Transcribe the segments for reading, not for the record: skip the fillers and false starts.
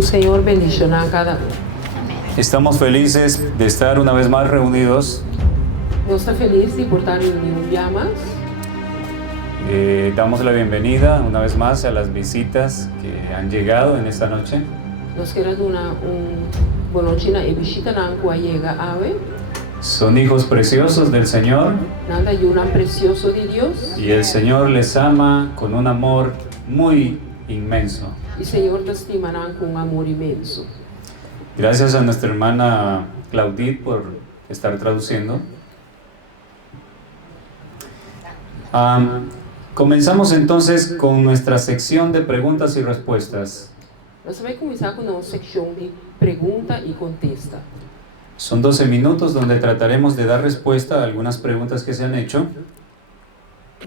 O Senhor bendicionar cada um. Estamos felices de estar una vez más reunidos. Nós estamos felizes de estar reunidos um dia mais. Damos la bienvenida una vez más a las visitas que han llegado en esta noche. Nós queremos dar boa noite e visita na que chega ave. Son hijos preciosos del Señor Nada y una precioso de Dios. y el Señor les ama con un amor muy inmenso. E o Senhor te estima com amor imenso. Gracias a nuestra hermana Claudit por estar traduciendo. Comenzamos entonces con nuestra sección de preguntas y respuestas. Nós vamos começar com nossa secção de pergunta e contesta. Son 12 minutos donde trataremos de dar respuesta a algunas preguntas que se han hecho.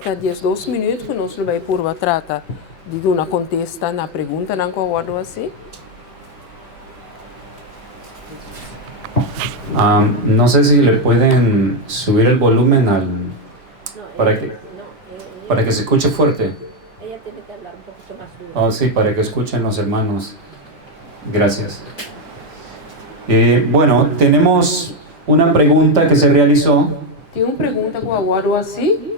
Cada 12 minutos que nós vamos por trata de dar uma contesta na pergunta, não concordo assim. No sé si le pueden subir el volumen para que se escuche fuerte. Ella tiene que hablar un poquito más duro. Oh, sí, para que escuchen los hermanos. Gracias. Bueno, tenemos una pregunta que se realizó. Tem uma pergunta que eu aguardo assim.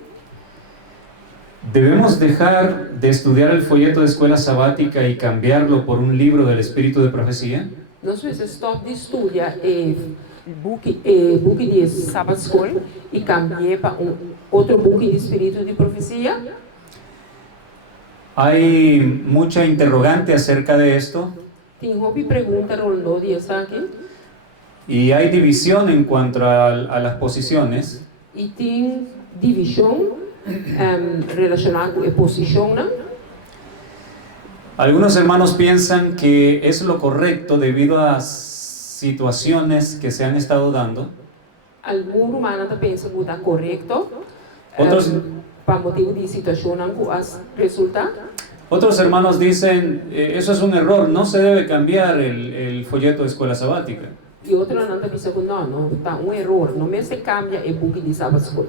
¿Debemos dejar de estudiar el folleto de escuela sabática y cambiarlo por un libro del espíritu de profecía? Nós vamos stop de estudar book de Sabbath School e cambiar para outro book de Espírito de Profecia. Hay mucha interrogante acerca de esto Tem uma pergunta rolando disso aqui y hay división en cuanto a las posiciones. e tem divisão relacionada com a posição. Algunos hermanos piensan que es lo correcto debido a situaciones que se han estado dando. Alguns humanos pensam que está correto Outros- para motivo de situação que as resulta. Otros hermanos dicen, eso es un error, no se debe cambiar el folleto de escuela sabática. E outros não pensam que não, está erro, não me se cambia o book de Sabbath School.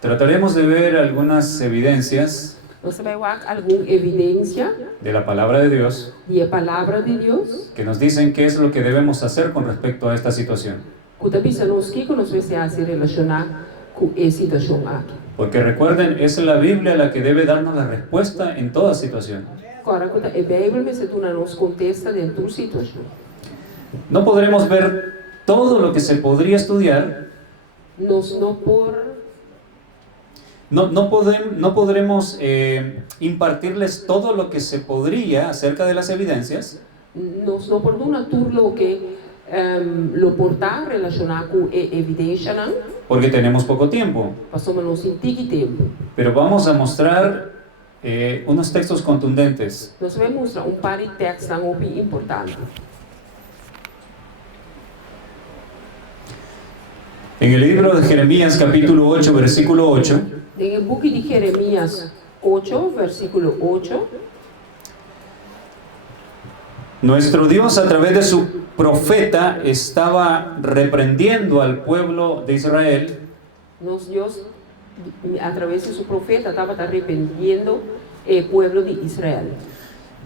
Trataremos de ver algunas evidencias Você vai ver alguma evidência de la palabra de Dios da palavra de Deus que nos dicen qué es lo que debemos hacer con respecto a esta situación. que está pensando que nós vamos se relacionar com a situação aqui. Porque recuerden, es la Biblia la que debe darnos la respuesta en toda situación. Agora, a Bíblia nos contesta dentro da situação. No podremos ver todo lo que se podría estudiar, Nós no podremos impartirles todo lo que se podría acerca de las evidencias, não podemos tudo o que lo portar relacionado com a evidência, não? porque tenemos poco tiempo. Passamos não sentir tempo. Pero vamos a mostrar unos textos contundentes. Nós vamos mostrar par de textos importantes. En el libro de Jeremías, capítulo 8, versículo 8, En el book de Jeremías 8, versículo 8, nuestro Dios a través de su profeta estaba reprendiendo al pueblo de Israel nosso Deus, a través de su profeta, estaba arrepentiendo el pueblo de Israel.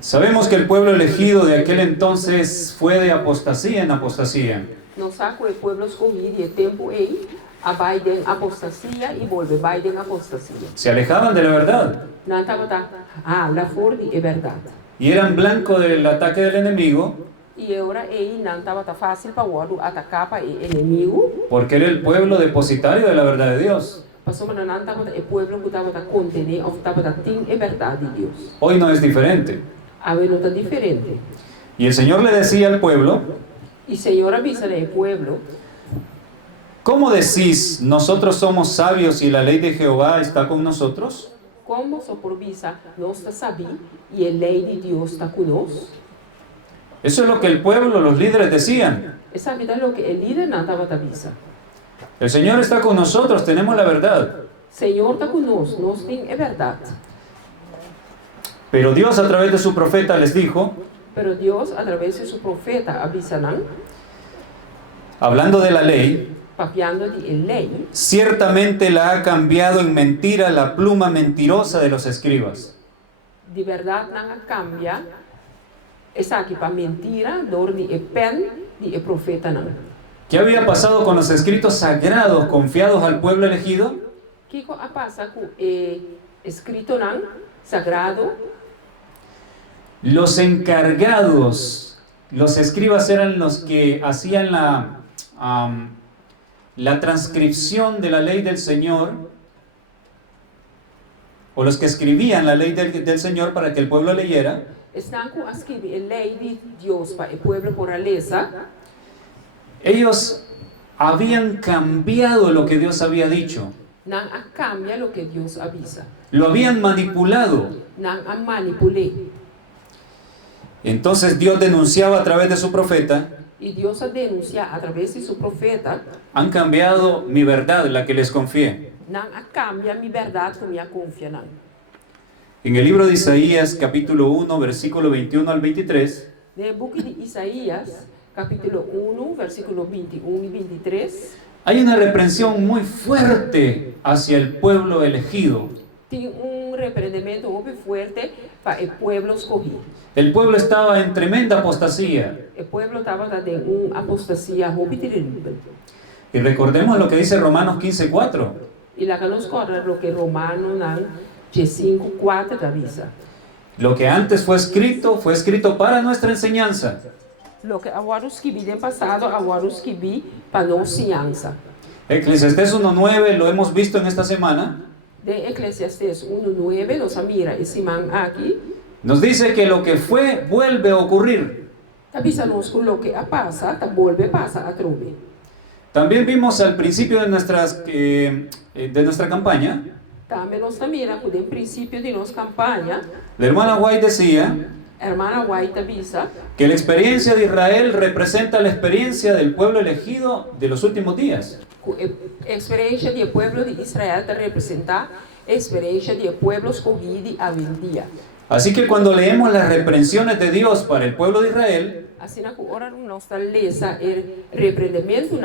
Sabemos que el pueblo elegido de aquel entonces fue de apostasía en apostasía. Não sabe que o pueblo escolhido de tempo aí, a Biden apostasia e volve Biden apostasia. Se alejaban de la verdad Não estava lá fora é verdade. y eran blanco del ataque del enemigo E agora aí não estava fácil para o atacar para o inimigo. porque era el pueblo depositario de la verdad de Dios. Passou mas não estava o pueblo que estava contener ou estava tem a verdade de Deus. Hoy no es diferente. Agora não está diferente. Y el Señor le decía al pueblo: E o Senhor avisa ao pueblo. ¿cómo decís, nosotros somos sabios y la ley de Jehová está con nosotros? Como só por visa, nós está sabendo e a lei de Deus está conosco. Eso es lo que el pueblo, los líderes decían. Essa vida é o que o líder não estava avisa. El Señor está con nosotros, tenemos la verdad. Senhor está conosco, nós temos a verdade. Pero Dios a través de su profeta les dijo, Pero Deus, através de seu profeta, avisaram, hablando de la ley, papiando de lei, ciertamente la ha cambiado en mentira la pluma mentirosa de los escribas. de verdade não cambia Essa aqui para mentira, door die pen, die profeta não. ¿Qué había pasado con los escritos sagrados confiados al pueblo elegido? Kiko a passa com escrito não, sagrado, Los encargados, los escribas eran los que hacían la transcripción de la ley del Señor, o los que escribían la ley del Señor para que el pueblo leyera. estão com escrever a lei de Deus para o povo por a lesa. Ellos habían cambiado lo que Dios había dicho, Não a cambia o que Deus avisa. lo habían manipulado. Não a manipule. Entonces Dios denunciaba a través de su profeta: E Deus a denuncia através de seu profeta. han cambiado mi verdad, la que les confié. Não a cambia minha verdade com minha confiança. En el libro de Isaías, capítulo 1, versículo 21 al 23, No book de Isaías, capítulo 1, versículo 21 y 23, hay una reprensión muy fuerte hacia el pueblo elegido. tem repreendimento muito forte para o povo escolhido. El pueblo estaba en tremenda apostasía. O povo estava em apostasia muito terrível. Y recordemos lo que dice Romanos 15:4. E lá que nos corre o que Romano 5:4 avisa. Lo que antes fue escrito para nuestra enseñanza. Lo que agora escrevi no passado, agora escrevi para nossa ciência. Eclesiastés 1:9 lo hemos visto en esta semana. De Eclesiastes 1:9, nós mira esse man aqui. Nos dice que lo que fue vuelve a ocurrir. Avisa-nos que o que passa, volve a passar a trove. También vimos al principio de nuestra campaña, Também nós mira que no princípio de nossa campanha, la hermana White decía a hermana White avisa que la experiencia de Israel representa la experiencia del pueblo elegido de los últimos días. que a experiência do povo de Israel representa a experiência do povo escolhido a vendia. Así que cuando leemos las reprensiones de Dios para el pueblo de Israel, Assim, agora nós lemos o repreendimento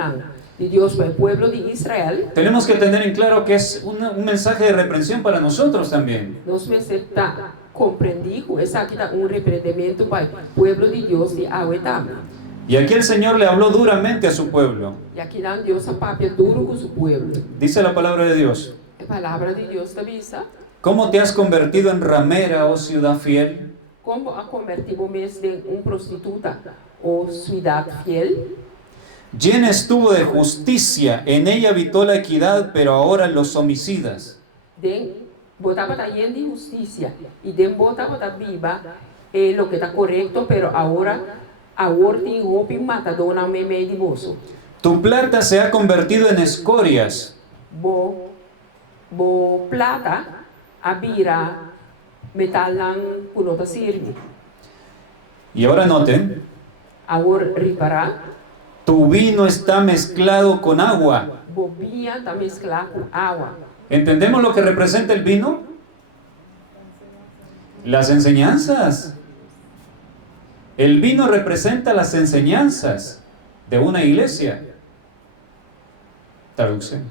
de Deus para o povo de Israel. tenemos que tener en claro que es un mensaje de reprensión para nosotros también. Nós precisamos compreender que esse aqui é repreendimento para o povo de Deus de Awetam. Y aquí el Señor le habló duramente a su pueblo. E aqui dá Deus a papel duro com o seu povo. Dice la palabra de Dios: A palavra de Deus avisa ¿cómo te has convertido en ramera, oh ciudad fiel? como a convertido mesmo em prostituta ou cidade fiel. Llena estuvo de justicia, en ella habitó la equidad, pero ahora los homicidas. Botava da de justiça e botava da viva o que está correto, pero agora tem roupa matadora me meio de bolso. Tu plata se ha convertido en escorias. Bo plata abira metal com nota sirve. Y ahora noten, Agora reparar, tu vino está mezclado con agua. bobinha está mesclada com água. ¿Entendemos lo que representa el vino? Las enseñanzas. El vino representa las enseñanzas de una iglesia. Traducción.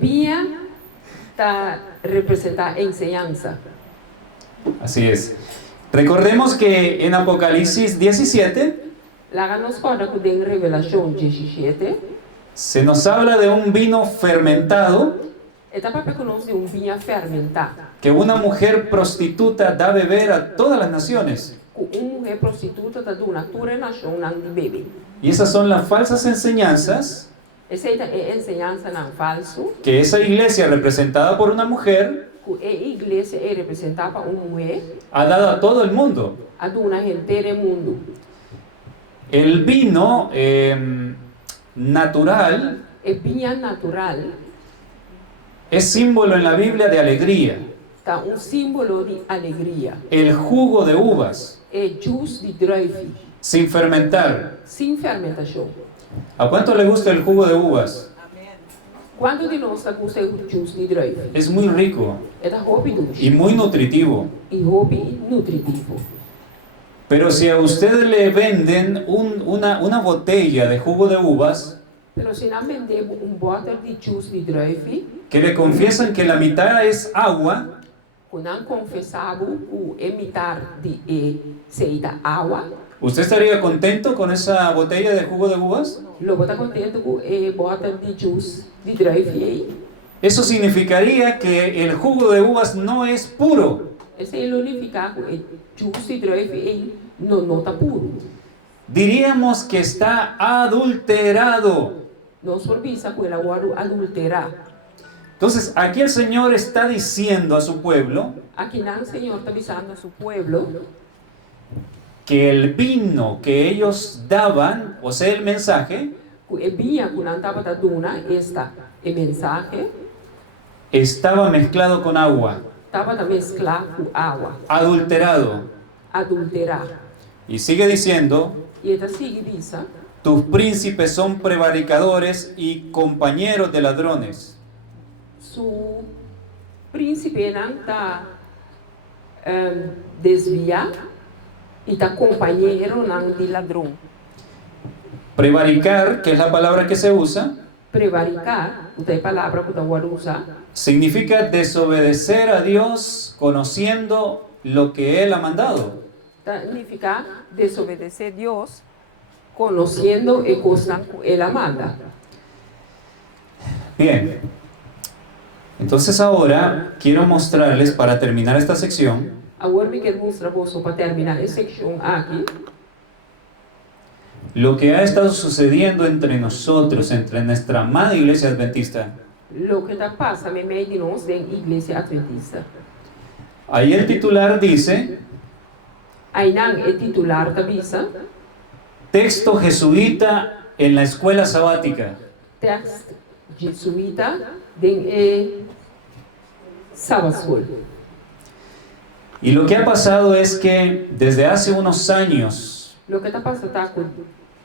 Vinha está representar a enseñanza. Así es. Recordemos que en Apocalipsis 17 Lá nos conta que em Revelação 17, se nos habla de un vino fermentado etapa para conocer vinho fermentado. que una mujer prostituta da a beber a todas las naciones. Mulher prostituta está dando natura nação de bebê. Y esas son las falsas enseñanzas Essa é a enseñança não falso. que esa iglesia representada por una mujer Que a igreja é representada por uma mulher, ha dado a todo el mundo. a dona inteira mundo. El vino natural O vinho natural es símbolo en la Biblia de alegría. está símbolo de alegria. El jugo de uvas, É jus de druive, sin fermentar. sem fermentação. ¿A cuánto le gusta el jugo de uvas? Quando de nós está com o seu jus de druive? Es muy rico É da hobby y muy nutritivo. e hobby nutritivo. Pero si a usted le venden una botella de jugo de uvas Pero se não vendemos bottle de jus de druive, que le confiesan que la mitad es agua, quando han confessado o imitar de seita água, ¿Usted estaría contento con esa botella de jugo de uvas? logo está contente com bota de juice de druive aí. Eso significaría que el jugo de uvas no es puro. Esse é unificar com juice de druive aí não está puro. Diríamos que está adulterado. Nós por visa com ela agora adulterar. Entonces, aquí el Señor está diciendo a su pueblo Aqui não, o Senhor está avisando a seu pueblo que el vino que ellos daban, o sea, el mensaje, que o vinho que não estava dando esta mensagem estaba mezclado con agua, estava a mesclar com água, adulterado. adulterar. Y sigue diciendo, E esta seguiça, tus príncipes son prevaricadores y compañeros de ladrones. su príncipe não está desviar e está companheiro não de ladrão. Prevaricar, que es la palabra que se usa, Prevaricar, outra palavra que eu vou usar, significa desobedecer a Dios conociendo lo que Él ha mandado. significa desobedecer a Deus, conhecendo e coisas que Ele manda. Bien, entonces ahora quiero mostrarles, para terminar esta sección, Agora eu quero mostrar para você, para terminar essa secção aqui, lo que ha estado sucediendo entre nosotros, entre nuestra amada iglesia adventista. o que está passando em meio de nós, da Igreja Adventista. Ahí el titular dice, Aí não é titular da visa, texto jesuita en la escuela sabática. texto jesuíta, de Sabbath School. Y lo que ha pasado es que desde hace unos años, O que está passando está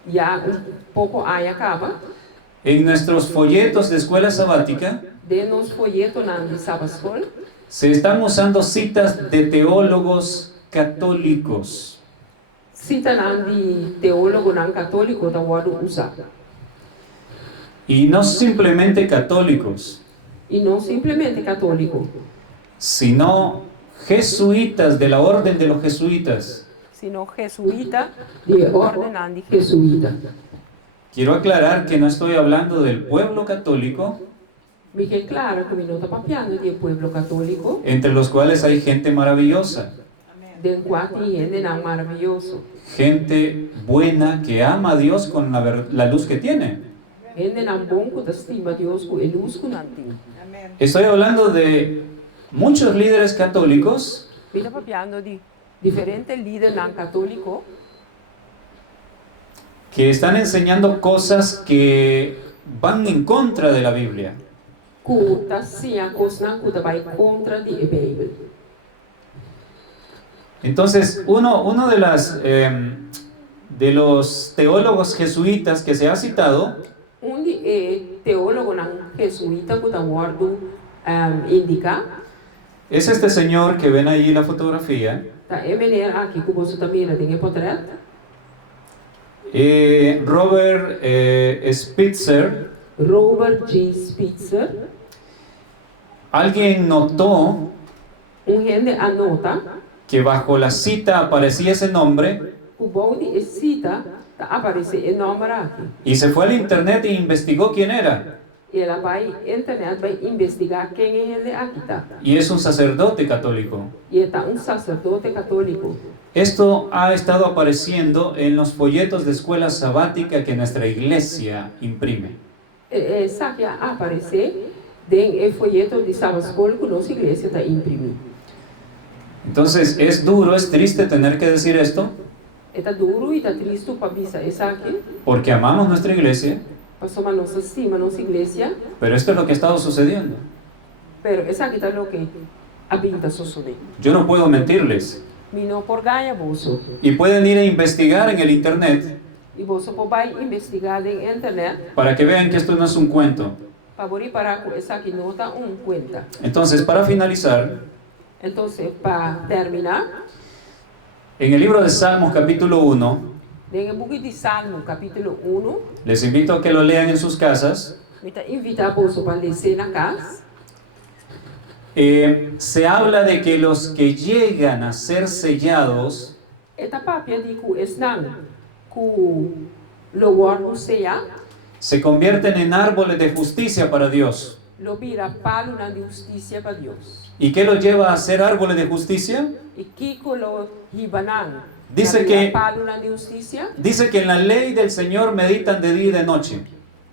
já pouco aí acaba, en nuestros folletos de escuela sabática, de nos folheto de Sabbath School, se están usando citas de teólogos católicos. cita de teólogo não católico da wadu usar. Y no simplemente católicos, E não simplesmente católico, sino jesuitas de la orden de los jesuitas. sino jesuíta, de ordem de jesuíta. Quiero aclarar que no estoy hablando del pueblo católico, Me queda claro que não está papiando de pueblo católico, entre los cuales hay gente maravillosa, de quatro gente não maravilhoso, gente buena que ama a Dios con la luz que tiene. gente não bom que estima Deus com a luz que não tem. Estoy hablando de muchos líderes católicos Me está papiando de diferentes líderes não católicos que están enseñando cosas que van en contra de la Biblia. que está sim a coisa que vai contra de Bíblia. Entonces, uno de los teólogos jesuitas que se ha citado Onde teólogo não jesuíta que está guardo indica, es este señor que ven ahí en la fotografía, tá aqui que você também tem portrait, Robert Spitzer. Robert J. Spitzer. Alguien notó Gente anota que bajo la cita aparecía ese nombre que o balde cita tá aparece o nome aqui. y se fue al internet e investigó quién era. E ela vai internet vai investigar quem é ele aqui tá. Y es un sacerdote católico. E está sacerdote católico. Esto ha estado apareciendo en los folletos de escuela sabática que nuestra iglesia imprime. Sabe aparecer em folheto de Sabbath School que nossa igreja está imprimindo. Entonces, es duro, es triste tener que decir esto, Está duro e está triste para avisar essa aqui. porque amamos nuestra iglesia, Para somar nossa cima, nossa igreja. pero esto es lo que ha estado sucediendo. Pero essa aqui está o que a vida sucede. Yo no puedo mentirles. Me não por ganha bolso. Y pueden ir a investigar en el internet E você vai investigar em internet para que vean que esto no es un cuento. para poder parar com essa aqui não está conta. Entonces, para finalizar, Então, para terminar, en el libro de Salmos capítulo 1, no livro de Salmo, capítulo 1, les invito a que lo lean en sus casas. me está invitar você para ler na casa. se habla de que los que llegan a ser sellados Eta papia di ku esnan ku lo guardo sea, se convierten en árboles de justicia para Dios. lo vira palo na justicia para Dios. ¿Y qué los lleva a ser árboles de justicia? Y kiko lo hibanan. Dice na que- palo na justicia, Dice que en la ley del Señor meditan de día y de noche.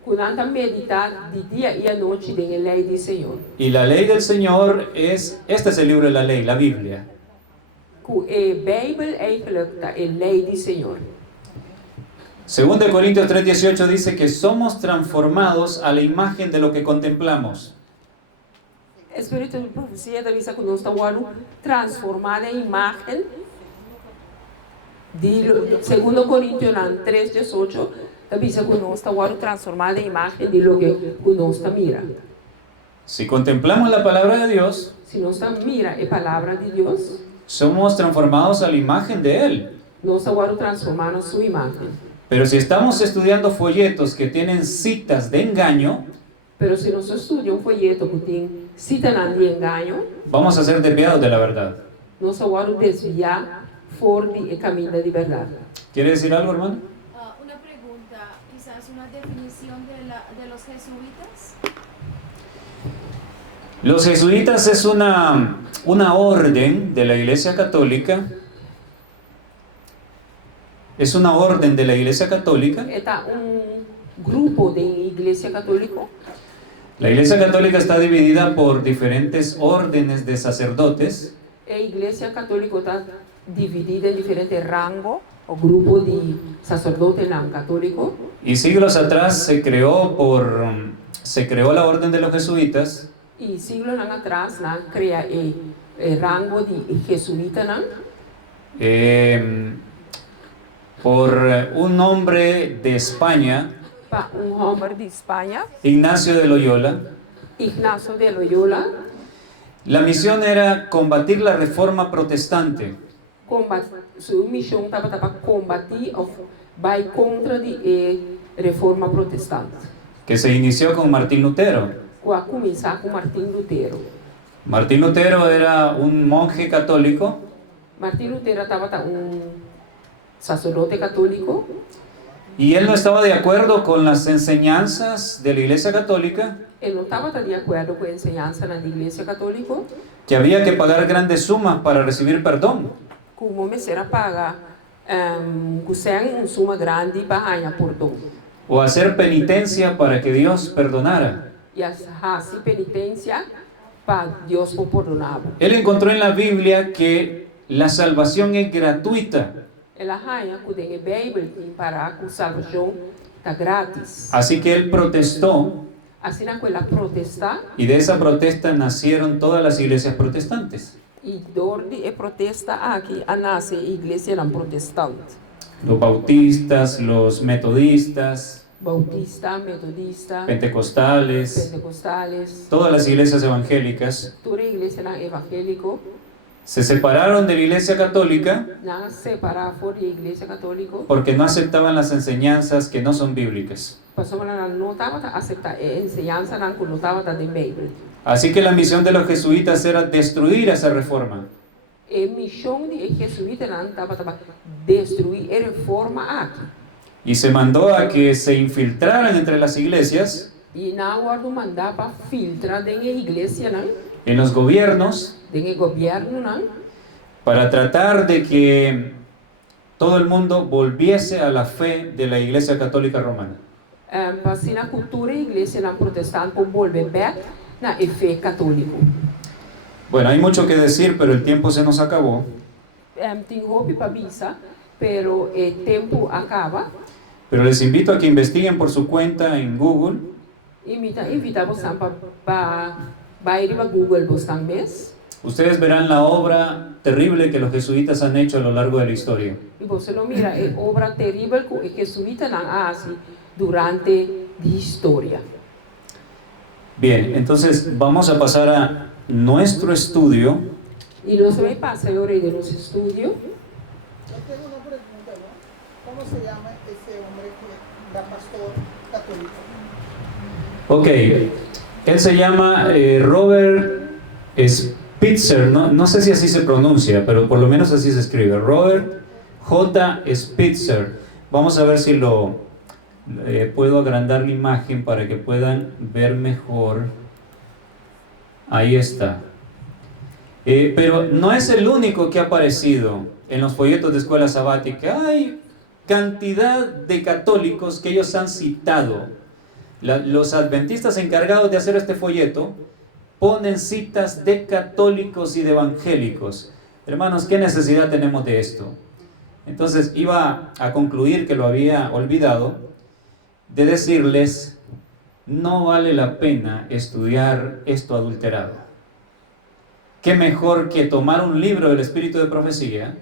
kunanda meditar di dia y a noche en el ley del Señor. Y la ley del Señor este es el libro de la ley, la Biblia. Ku Bijbel eigenlijk da el ley del Señor. 2 de Corintios 3:18 dice que somos transformados a la imagen de lo que contemplamos. Espírito de profecia da visa que nós está transformada em imagem de 2 Coríntios 3:18 da visa que nós está transformada em imagem de lo que nós está mira. Si contemplamos la palabra de Dios, Se nós está mira a palavra de Deus, somos transformados a la imagen de Él. nós está transformando sua imagem. Pero si estamos estudiando folletos que tienen citas de engaño, Pero se nós estudia folheto que tem cita de engano, vamos a ser desviados de la verdad. nós vamos desviar fora do caminho da verdade. ¿Quiere decir algo, hermano? Una pregunta, quizás una definición de los jesuitas. Los jesuitas es una orden de la Iglesia Católica. Es una orden de la Iglesia Católica. Está grupo de igreja católica. La Iglesia Católica está dividida por diferentes órdenes de sacerdotes. A igreja católica está dividida em diferentes rangos, o grupo de sacerdotes não católico. Y siglos atrás se creó la orden de los jesuitas. E siglos atrás, crea o rango de jesuíta, Por un hombre de España, para homem de Espanha, Ignacio de Loyola. Ignacio de Loyola. La misión era combatir la reforma protestante. Sua missão estava para combater ou vai contra a reforma protestante. Que se inició con Martín Lutero. A começar com Martim Lutero. Martín Lutero era un monje católico Martim Lutero estava sacerdote católico. y él no estaba de acuerdo con las enseñanzas de la Iglesia Católica, Ele não estava de acordo com a enseñança da igreja católica, que había que pagar grandes sumas para recibir perdón. como me será paga suma grande para ganhar perdão. O hacer penitencia para que Dios perdonara. E fazer penitência para Deus por perdonar. Él encontró en la Biblia que la salvación es gratuita. Ela ganha com a Bíblia para a salvação está grátis. Así que él protestó Assim naquela protesta y de esa protesta nacieron todas las iglesias protestantes. e dor de protesta aqui a nasce a igreja não protestante. Los bautistas, los metodistas, Bautista, metodista, pentecostales, pentecostales, todas las iglesias evangélicas toda a igreja não evangélico se separaron de la iglesia católica não separar fora da igreja católica. porque no aceptaban las enseñanzas que no son bíblicas. Pessoas não estavam a aceitar a enseñança não que não estava da Bíblia. Así que la misión de los jesuitas era destruir esa reforma. A missão de jesuíta não estava a destruir a reforma aqui. Y se mandó a que se infiltraran entre las iglesias, E não guardo mandar para filtrar dentro da igreja, não, en los gobiernos, dentro do governo, não, para tratar de que todo el mundo volviese a la fe de la Iglesia Católica Romana. para assim na cultura da igreja não protestante por volver back na fé católico. Bueno, hay mucho que decir, pero el tiempo se nos acabó. Tem roupa para visa, pero o tempo acaba. Pero les invito a que investiguen por su cuenta en Google Invita você para ir para Google você também. Ustedes verán la obra terrible que los jesuitas han hecho a lo largo de la historia. E você não mira a obra terrível que os jesuítas não fazem durante a história. Bien, entonces vamos a pasar a nuestro estudio. E nós vamos passar agora de nosso estudio. Yo tengo una pregunta, ¿no? ¿Cómo se llama ese hombre que era pastor católico? Ok, él se llama Robert Spitzer, no sé si así se pronuncia, pero por lo menos así se escribe. Robert J. Spitzer. Vamos a ver si puedo agrandar la imagen para que puedan ver mejor. Ahí está. Pero no es el único que ha aparecido en los folletos de escuela sabática. Hay cantidad de católicos que ellos han citado. Los adventistas encargados de hacer este folleto ponen citas de católicos y de evangélicos. Hermanos, ¿qué necesidad tenemos de esto? Entonces iba a concluir, que lo había olvidado, de decirles: no vale la pena estudiar esto adulterado. ¿Qué mejor que tomar un libro del Espíritu de Profecía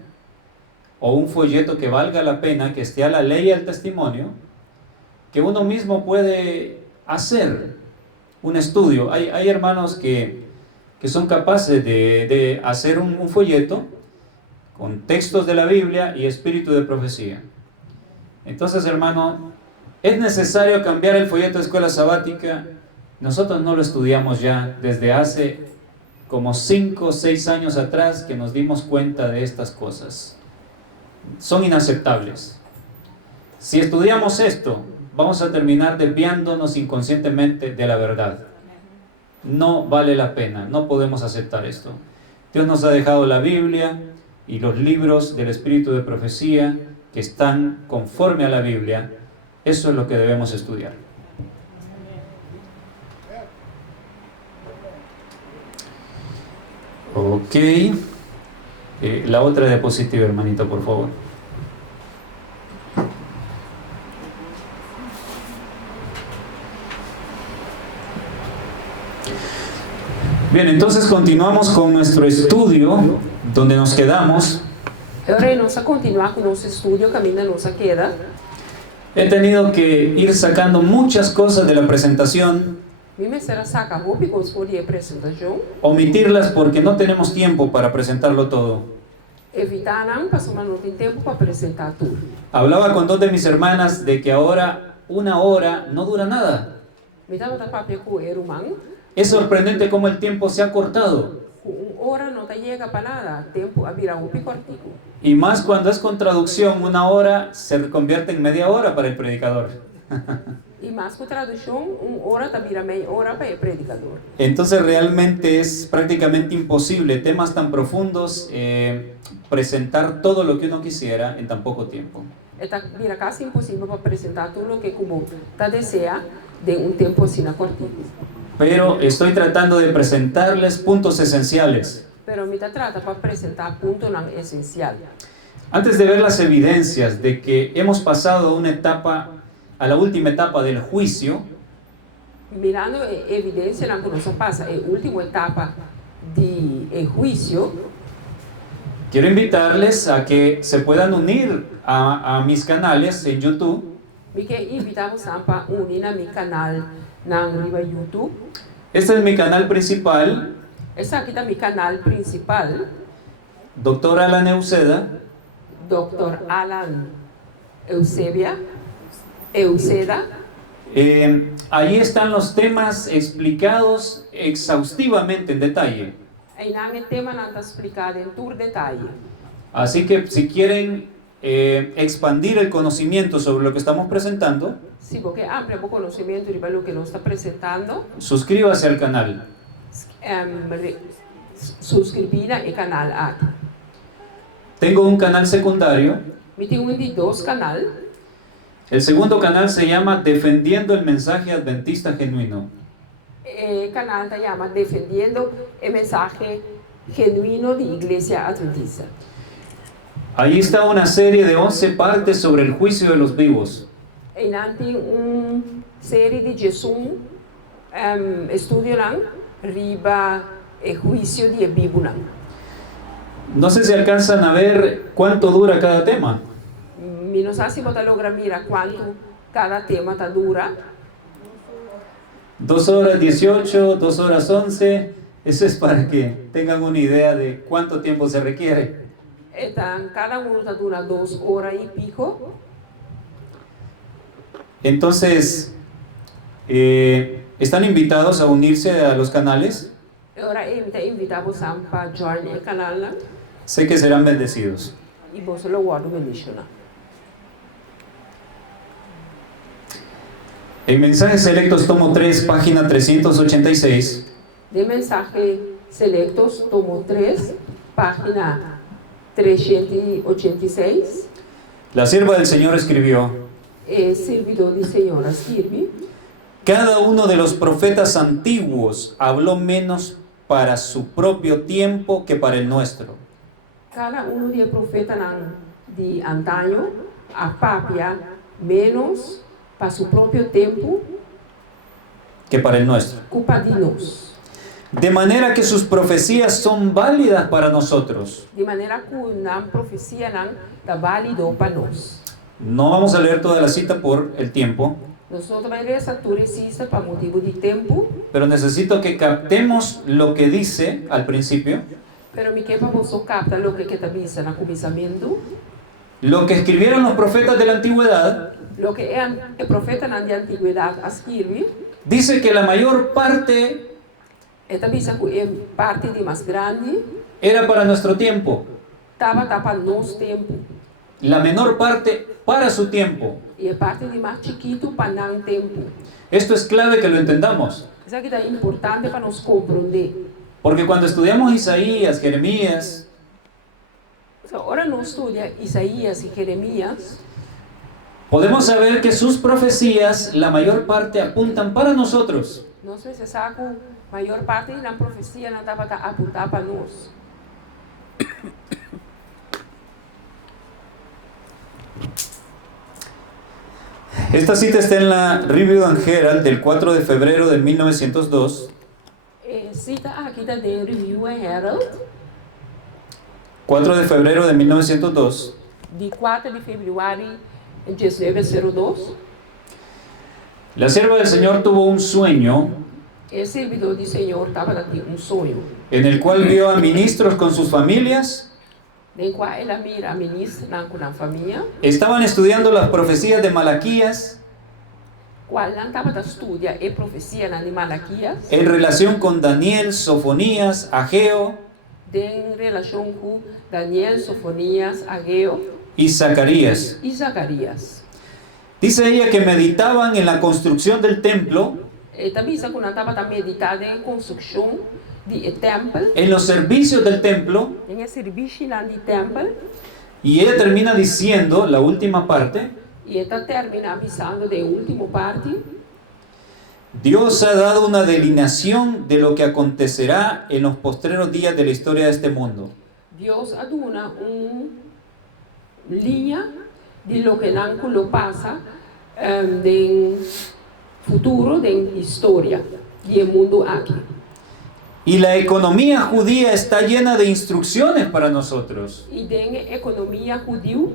o un folleto que valga la pena, que esté a la ley y al testimonio, que uno mismo puede hacer un estudio? Hay hermanos que son capaces de hacer un folleto con textos de la Biblia y espíritu de profecía. Entonces, hermano, ¿es necesario cambiar el folleto de escuela sabática? Nosotros no lo estudiamos ya desde hace como 5 o 6 años atrás, que nos dimos cuenta de estas cosas. Son inaceptables. Si estudiamos esto, vamos a terminar desviándonos inconscientemente de la verdad. No vale la pena, no podemos aceptar esto. Dios nos ha dejado la Biblia y los libros del espíritu de profecía que están conforme a la Biblia. Eso es lo que debemos estudiar. Ok. La otra diapositiva, hermanito, por favor. Bien, entonces continuamos con nuestro estudio, donde nos quedamos. Ahora vamos a continuar con nuestro estudio, camino nos queda. He tenido que ir sacando muchas cosas de la presentación, omitirlas porque no tenemos tiempo para presentarlo todo. Hablaba con 2 de mis hermanas de que ahora 1 hora no dura nada. Es sorprendente cómo el tiempo se ha cortado. Y más cuando es con traducción, 1 hora se convierte en media hora para el predicador. Entonces realmente es prácticamente imposible, temas tan profundos, presentar todo lo que uno quisiera en tan poco tiempo. Vira casi imposible para presentar todo lo que como desea de un tiempo sin cortito. Pero estoy tratando de presentarles puntos esenciales. Pero me trata para presentar puntos esenciales. Antes de ver las evidencias de que hemos pasado a la última etapa del juicio, mirando evidencia en la que nos pasa, la última etapa del juicio, quiero invitarles a que se puedan unir a mis canales en YouTube. Me invitamos a unir a mi canal en YouTube. Este es mi canal principal. Este aquí está mi canal principal. Dr. Alan Euseda. Dr. Alan Euseda. Ahí están los temas explicados exhaustivamente, en detalle. Ahí el tema no está explicado en todo detalle. Así que si quieren expandir el conocimiento sobre lo que estamos presentando, sí, porque amplía el conocimiento de lo que nos está presentando, suscríbase al canal. Suscribir al canal aquí. Tengo un canal secundario. Me tengo 2 canales. El segundo canal se llama Defendiendo el Mensaje Adventista Genuino. El canal se llama Defendiendo el Mensaje Genuino de Iglesia Adventista. Ahí está una serie de 11 partes sobre el juicio de los vivos. Hay una serie de Jesús estudio riba el juicio de vivo. No sé si alcanzan a ver cuánto dura cada tema. No sé si pueden lograr mirar cuánto cada tema dura. 2 horas 18, 2 horas 11. Eso es para que tengan una idea de cuánto tiempo se requiere. Cada uno dura 2 horas y pico. Entonces, están invitados a unirse a los canales. Ahora invitamos a join el canal Sé que serán bendecidos. y vos lo guardo bendicional. En Mensajes Selectos, tomo 3, página 386, De mensaje selectos, tomo 3, página 386. la sierva del Señor escribió: Servidor de Señora sirve. cada uno de los profetas antiguos habló menos para su propio tiempo que para el nuestro. Cada uno de profetas de antaño a papia menos para su propio tiempo Que para el nuestro. culpa de nos. De manera que sus profecías son válidas para nosotros. De manera que una profecía está válido para nos. No vamos a leer toda la cita por el tiempo, Nosotros vamos a leer esa turecista para motivo de tiempo, pero necesito que captemos lo que dice al principio, pero me queda vos capta lo que está vista en el comenzamiento, lo que escribieron los profetas de la antigüedad. lo que el profeta de la antigüedad escribe, Dice que la mayor parte esta vista que es parte de más grande, era para nuestro tiempo, estaba para nuestro tiempo, la menor parte para su tiempo. y es parte de más chiquito para nuestro tiempo. Esto es clave que lo entendamos, Eso que es importante para nos comprender. porque cuando estudiamos Isaías, Jeremías, Ahora no estudia Isaías y Jeremías, podemos saber que sus profecías, la mayor parte, apuntan para nosotros. no sé si saco mayor parte de la profecía no estaba apuntada para nos. Esta cita está en la Review and Herald del 4 de febrero de 1902. Cita aqui da The Review and Herald, 4 de febrero de 1902. de 4 de fevereiro de 1902. La sierva del Señor tuvo un sueño El servidor do Senhor estava aqui sonho, en el cual vio a ministros con sus familias. em qual ela mira a ministra com a família, Estaban estudiando las profecías de Malaquías qual ela estava da estudia e profecia de Malaquias, en relación con Daniel, Sofonías, Ageo em relação com Daniel, Sofonias, Ageu y Zacarías. e Zacarias. Dice ella que meditaban en la construcción del templo, E também isso quando estava meditando em construção de templo, en los servicios del templo, em serviço de templo, y ella termina diciendo, la última parte: e ela termina avisando de última parte. Dios ha dado una delineación de lo que acontecerá en los postreros días de la historia de este mundo. Deus aduna linha de lo que não passa em futuro, em história do mundo aqui. Y la economía judía está llena de instrucciones para nosotros. E a economia judeu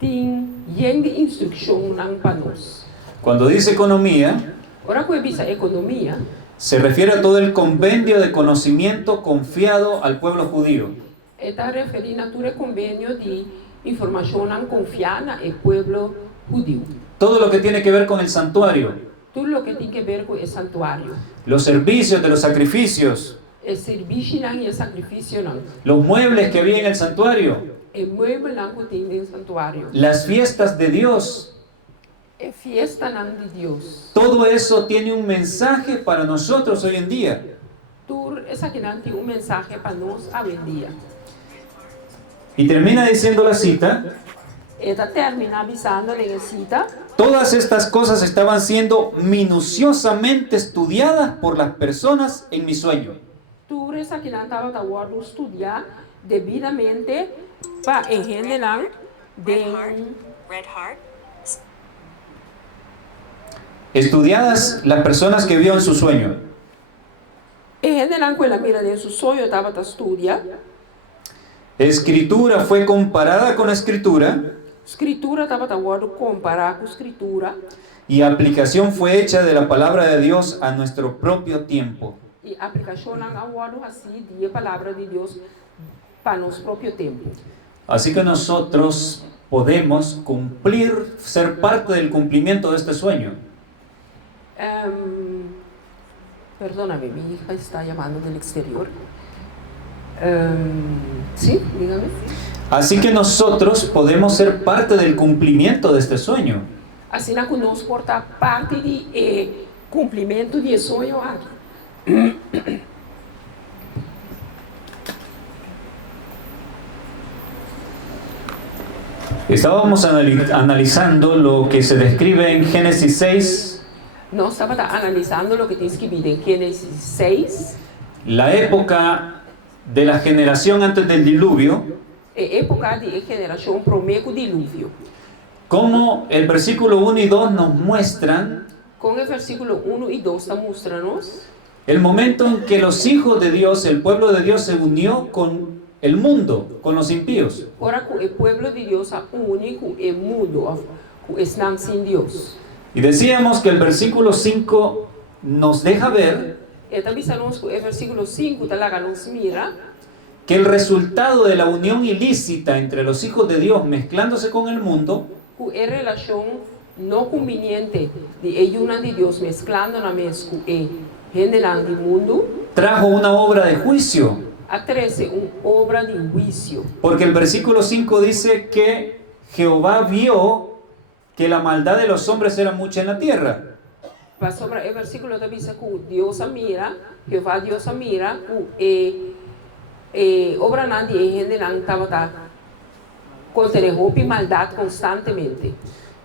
tem de instrução para nós. Cuando dice economía, Ora, quando visa economia, se refiere a todo el compendio de conocimiento confiado al pueblo judío. está referindo a todo o convênio de informação confiada no povo judeu. Todo lo que tiene que ver con el santuario, Tudo o que tem que ver com o santuário, los servicios de los sacrificios, o serviço e o sacrifício, los muebles que había en el santuario, o meuble que tem no santuário, las fiestas de Dios. a fiesta de Deus. Todo eso tiene un mensaje para nosotros hoy en día. Tudo isso aqui tem mensagem para nós hoje em dia. Y termina diciendo la cita: Ela termina avisando na cita. todas estas cosas estaban siendo minuciosamente estudiadas por las personas en mi sueño. Tudo isso aqui estava guardado estudar devidamente para em general Red Heart. Estudiadas las personas que vio en su sueño. em general quando ela mira em seu sonho estava a estudar. Escritura fue comparada con escritura Escritura estava guardado comparar com escritura y aplicación fue hecha de la palabra de Dios a nuestro propio tiempo. e aplicação guardado assim de palavra de Deus para nosso próprio tempo. Así que nosotros podemos cumplir, ser parte del cumplimiento de este sueño. Perdóname, mi hija está llamando del exterior. Sí, dígame. Así que nosotros podemos ser parte del cumplimiento de este sueño. Assim, nós conosco porta parte de cumprimento de sonho aqui. Estábamos analizando lo que se describe en Génesis 6, Nós estávamos analisando o que tem escrito em Gênesis 6, la época de la generación antes del diluvio, época de geração promeco dilúvio. como el versículo 1 y 2 nos muestran Com o versículo 1 e 2 está mostrando-nos el momento en que los hijos de Dios, el pueblo de Dios, se unió con el mundo, con los impíos. ora que o povo de Deus é único e mundo, estão sem Deus. Y decíamos que el versículo 5 nos deja ver E também sabemos que o versículo 5 está nos mira que el resultado de la unión ilícita entre los hijos de Dios mezclándose con el mundo que a relação não conveniente de ayuna de Deus mesclando na mesma e generando o mundo trajo una obra de juicio. atrece uma obra de juízo. Porque el versículo 5 dice que Jehová vio que la maldad de los hombres era mucha en la tierra. Para sobre o versículo também diz que Deus a mira, Jeová Deus a mira, que obra nada e generando estava conter roupa e maldade constantemente.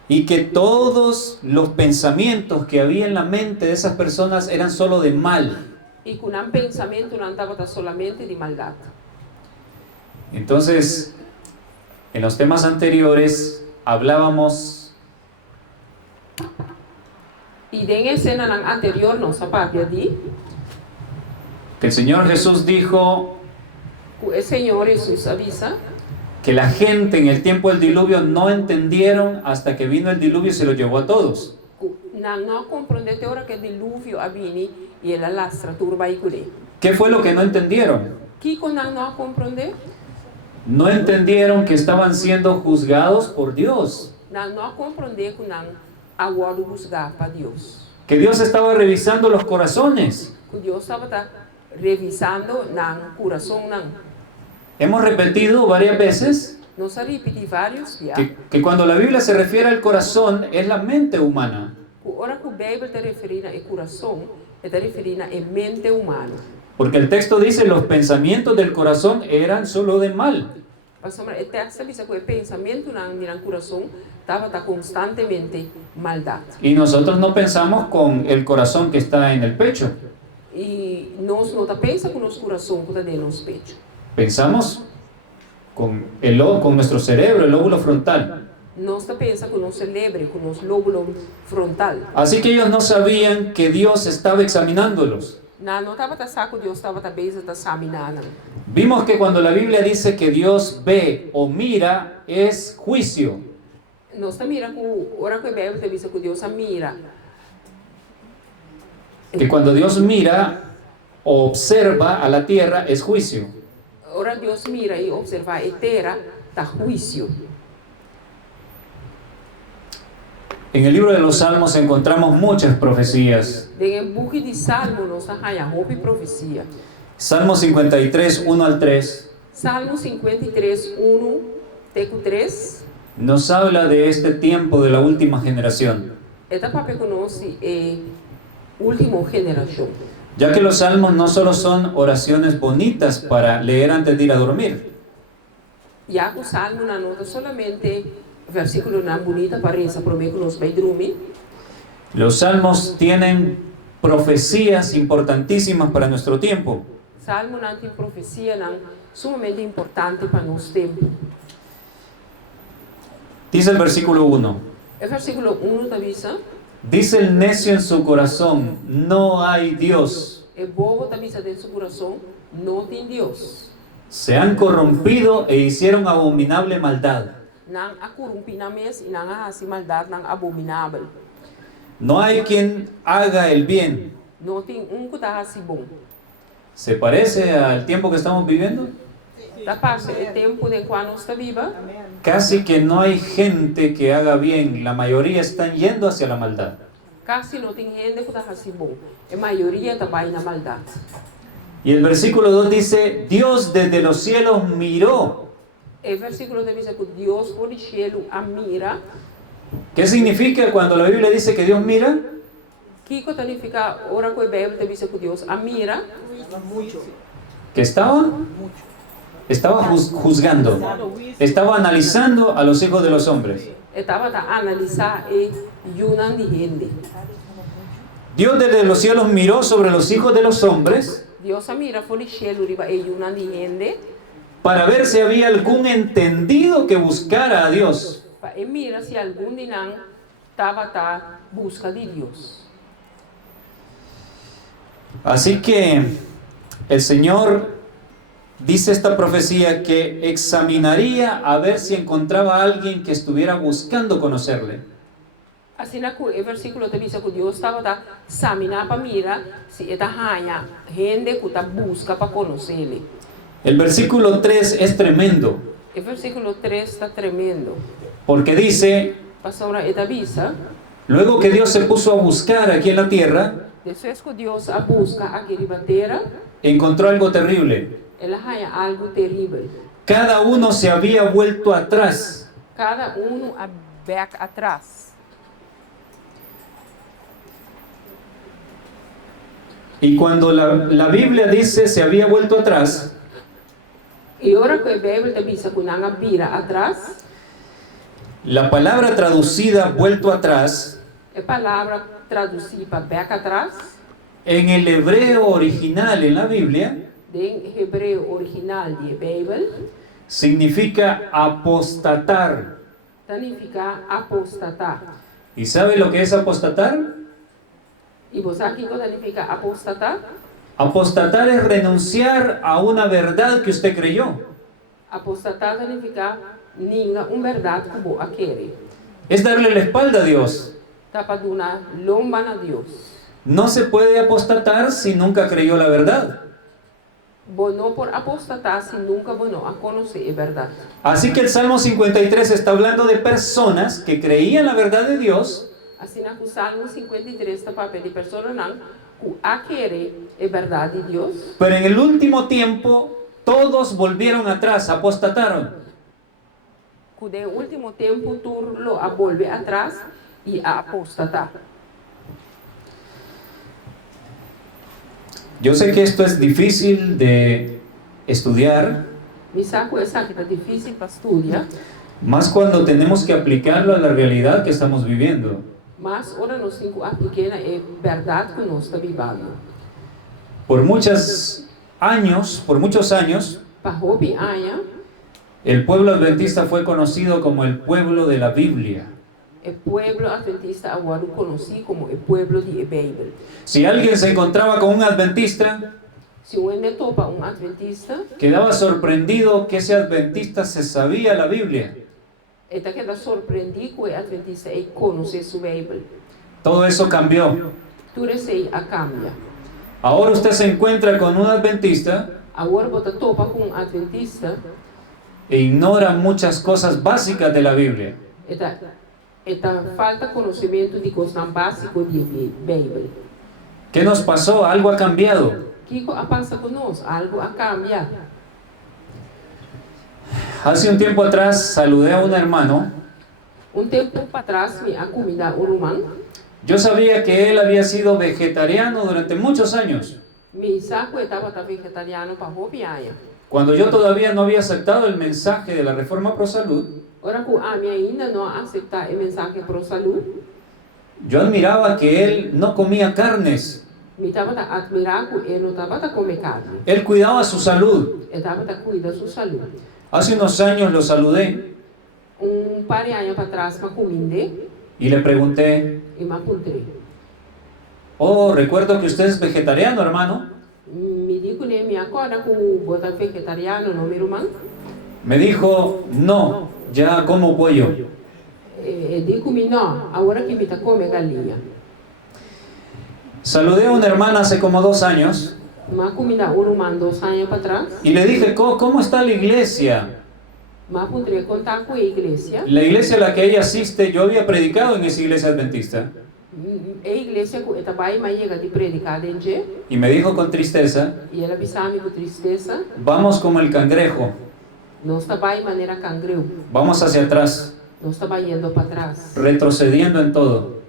Y que todos los pensamientos que había en la mente de esas personas eran solo de mal. E com um pensamento não estava solamente de maldade. Entonces, en los temas anteriores hablábamos E em cena anterior, nossa parte de que el Señor Jesús dijo que o Senhor Jesus avisa que la gente en el tiempo del diluvio no entendieron hasta que vino el diluvio y se lo llevó a todos. não compreendeu a hora que o dilúvio avini e ela lastra turba e cure. ¿Qué fue lo que no entendieron? Que não compreender? No entendieron que estaban siendo juzgados por Dios. Não compreender que não agora buscar para Deus. Que Dios estaba revisando los corazones. Que Deus estava revisando não coração não. Hemos repetido varias veces Nós repetimos vários dias. que cuando la Biblia se refiere al corazón es la mente humana. Que hora que a Bíblia está referindo ao coração, está referindo à mente humana. Porque el texto dice los pensamientos del corazón eran solo de mal. Pastor, o texto diz que o pensamento no coração estava constantemente maldade. Y nosotros no pensamos con el corazón que está en el pecho. E nós não pensamos com o nosso coração que está dentro do nosso peito. Pensamos con nuestro cerebro, el lóbulo frontal. Nós pensamos com o nosso cérebro, com o nosso lóbulo frontal. Así que ellos no sabían que Dios estaba examinándolos. Não estava saco, Deus estava também examinando. Vimos que cuando la Biblia dice que Dios ve o mira, es juicio. Nós também mira que ora que a Bíblia diz que Deus mira. Que cuando Dios mira o observa a la tierra, es juicio. Ora Deus mira e observa a terra, está juízo. En el libro de los Salmos encontramos muchas profecías. En el book de Salmo nós arranha roupa e profecia. Salmo 53, 1 al 3, Salmo 53, 1, teco 3. nos habla de este tiempo de la última generación. Esta papel conoce última generación. Ya que los salmos no solo son oraciones bonitas para leer antes de ir a dormir. Ya que o Salmo não nota solamente versículo não bonita para essa promessa que nos vai dormir. Los salmos tienen profecías importantísimas para nuestro tiempo. Salmo não tem profecia não sumamente importante para nosso tempo. Dice el versículo 1. El versículo 1 avisa, Dice el necio en su corazón, no hay Dios. el bobo avisa de su coração, não tem Deus. Se han corrompido e hicieron abominable maldad. Não há corrompimento e não há maldade, não abominável. No hay quien haga el bien. Não tem que está assim bom. ¿Se parece al tiempo que estamos viviendo? Da parte do tempo em qual nós está viva, Casi que no hay gente que haga bien. La mayoría están yendo hacia la maldad. casi no tem gente que está assim bom. A maioria está vai na maldade. Y el versículo 2 dice, Dios desde los cielos miró. El versículo dice que Dios por el cielo a mira. ¿Qué significa cuando la Biblia dice que Dios mira? ¿Qué significa ahora que la Biblia dice que Dios a mira? Que estaba juzgando, estaba analizando a los hijos de los hombres. Estaba a analizar y yunan de gente. Dios desde los cielos miró sobre los hijos de los hombres Dios a mira por el cielo y yunan de gente. para ver si había algún entendido que buscara a Dios. E mira se algum de nós estava a busca de Deus. Así que el Señor dice esta profecía que examinaría a ver si encontraba a alguien que estuviera buscando conocerle. Assim, o versículo te diz que Deus estava a examinar para mirar se está hanya gente que está busca para conhecê-lo. El versículo 3 es tremendo, O versículo 3 está tremendo. porque dice, Pastor, esta avisa, luego que Dios se puso a buscar aquí en la tierra, depois que Deus a busca aqui na terra, encontró algo terrible. ela hanya algo terrível. Cada uno se había vuelto atrás. Cada a back atrás. Y cuando la Biblia dice se había vuelto atrás, E agora que a Bíblia te diz que não vira atrás, la palabra traducida vuelto atrás, a palavra traduzida para back atrás, en el hebreo original en la Biblia, em hebreu original de Bíblia, significa apostatar. significa apostatar. ¿Y sabe lo que es apostatar? E você aqui o que significa apostatar? Apostatar es renunciar a una verdad que usted creyó. Apostatar significa nenhuma verdade que você quer. Es darle la espalda a Dios. Está para dar lomba a Deus. No se puede apostatar si nunca creyó la verdad. Você não por apostatar se nunca você não conhecer a verdade. Así que el Salmo 53 está hablando de personas que creían la verdad de Dios, Assim, o Salmo 53 está para pedir pessoas que a querer a verdade de Deus. pero en el último tiempo todos volvieron atrás, apostataron. Que no último tempo tu lo a volver atrás e a apostatar. Yo sé que esto es difícil de estudiar, Me saco essa que está difícil para estudar, más cuando tenemos que aplicarlo a la realidad que estamos viviendo. mas ora nós temos que aplicar a verdade que nós estamos vivendo. Por muchos años, Para Robi Aya, el pueblo adventista fue conocido como el pueblo de la Biblia. o pueblo adventista agora o conheci como o pueblo de Bíblia. Si alguien se encontraba con un adventista, Se um ende topa adventista, quedaba sorprendido que ese adventista se sabía la Biblia. ele queda surpreendido que o adventista e conhecer sua Bíblia. Todo eso cambió. Tudo isso a cambia. Ahora usted se encuentra con un adventista Agora você topa com adventista, e ignora muchas cosas básicas de la Biblia. esta falta conhecimento de coisas básicas de Bíblia. ¿Qué nos pasó? Algo ha cambiado. O que passa conosco? Algo a cambiar. Hace un tiempo atrás saludé a un hermano. Tempo para trás, me comida urumã. Yo sabía que él había sido vegetariano durante muchos años. Me saco estava vegetariano para Robiaia. Cuando yo todavía no había aceptado el mensaje de la Reforma Pro Salud, Ora que a minha ainda não aceitar o mensagem pro saúde, yo admiraba que él no comía carnes. me estava a admirar que ele não estava a comer carne. Él cuidaba su salud. Ele estava a cuidar da sua saúde. Hace unos años lo saludé Par de anos para trás, para comer, y le pregunté, e me encontrei. oh, recuerdo que usted es vegetariano, hermano. Me digo, né, me acorda que bota vegetariano, não, meu irmão? Me dijo, no, ya como pollo. Digo-me, não, agora que me está comendo galinha. Saludé a una hermana hace como 2 años Me comida urumã 2 anos para trás. y le dije, ¿cómo está la iglesia? Me encontrei contar com a igreja. La iglesia a la que ella asiste, yo había predicado en esa iglesia adventista. A igreja que está vai mais chega de predicar dentro y me dijo con tristeza, e ela bisame com tristeza, vamos como el cangrejo, não está vai maneira cangreu, vamos hacia atrás, não está vai indo para trás, retrocediendo en todo.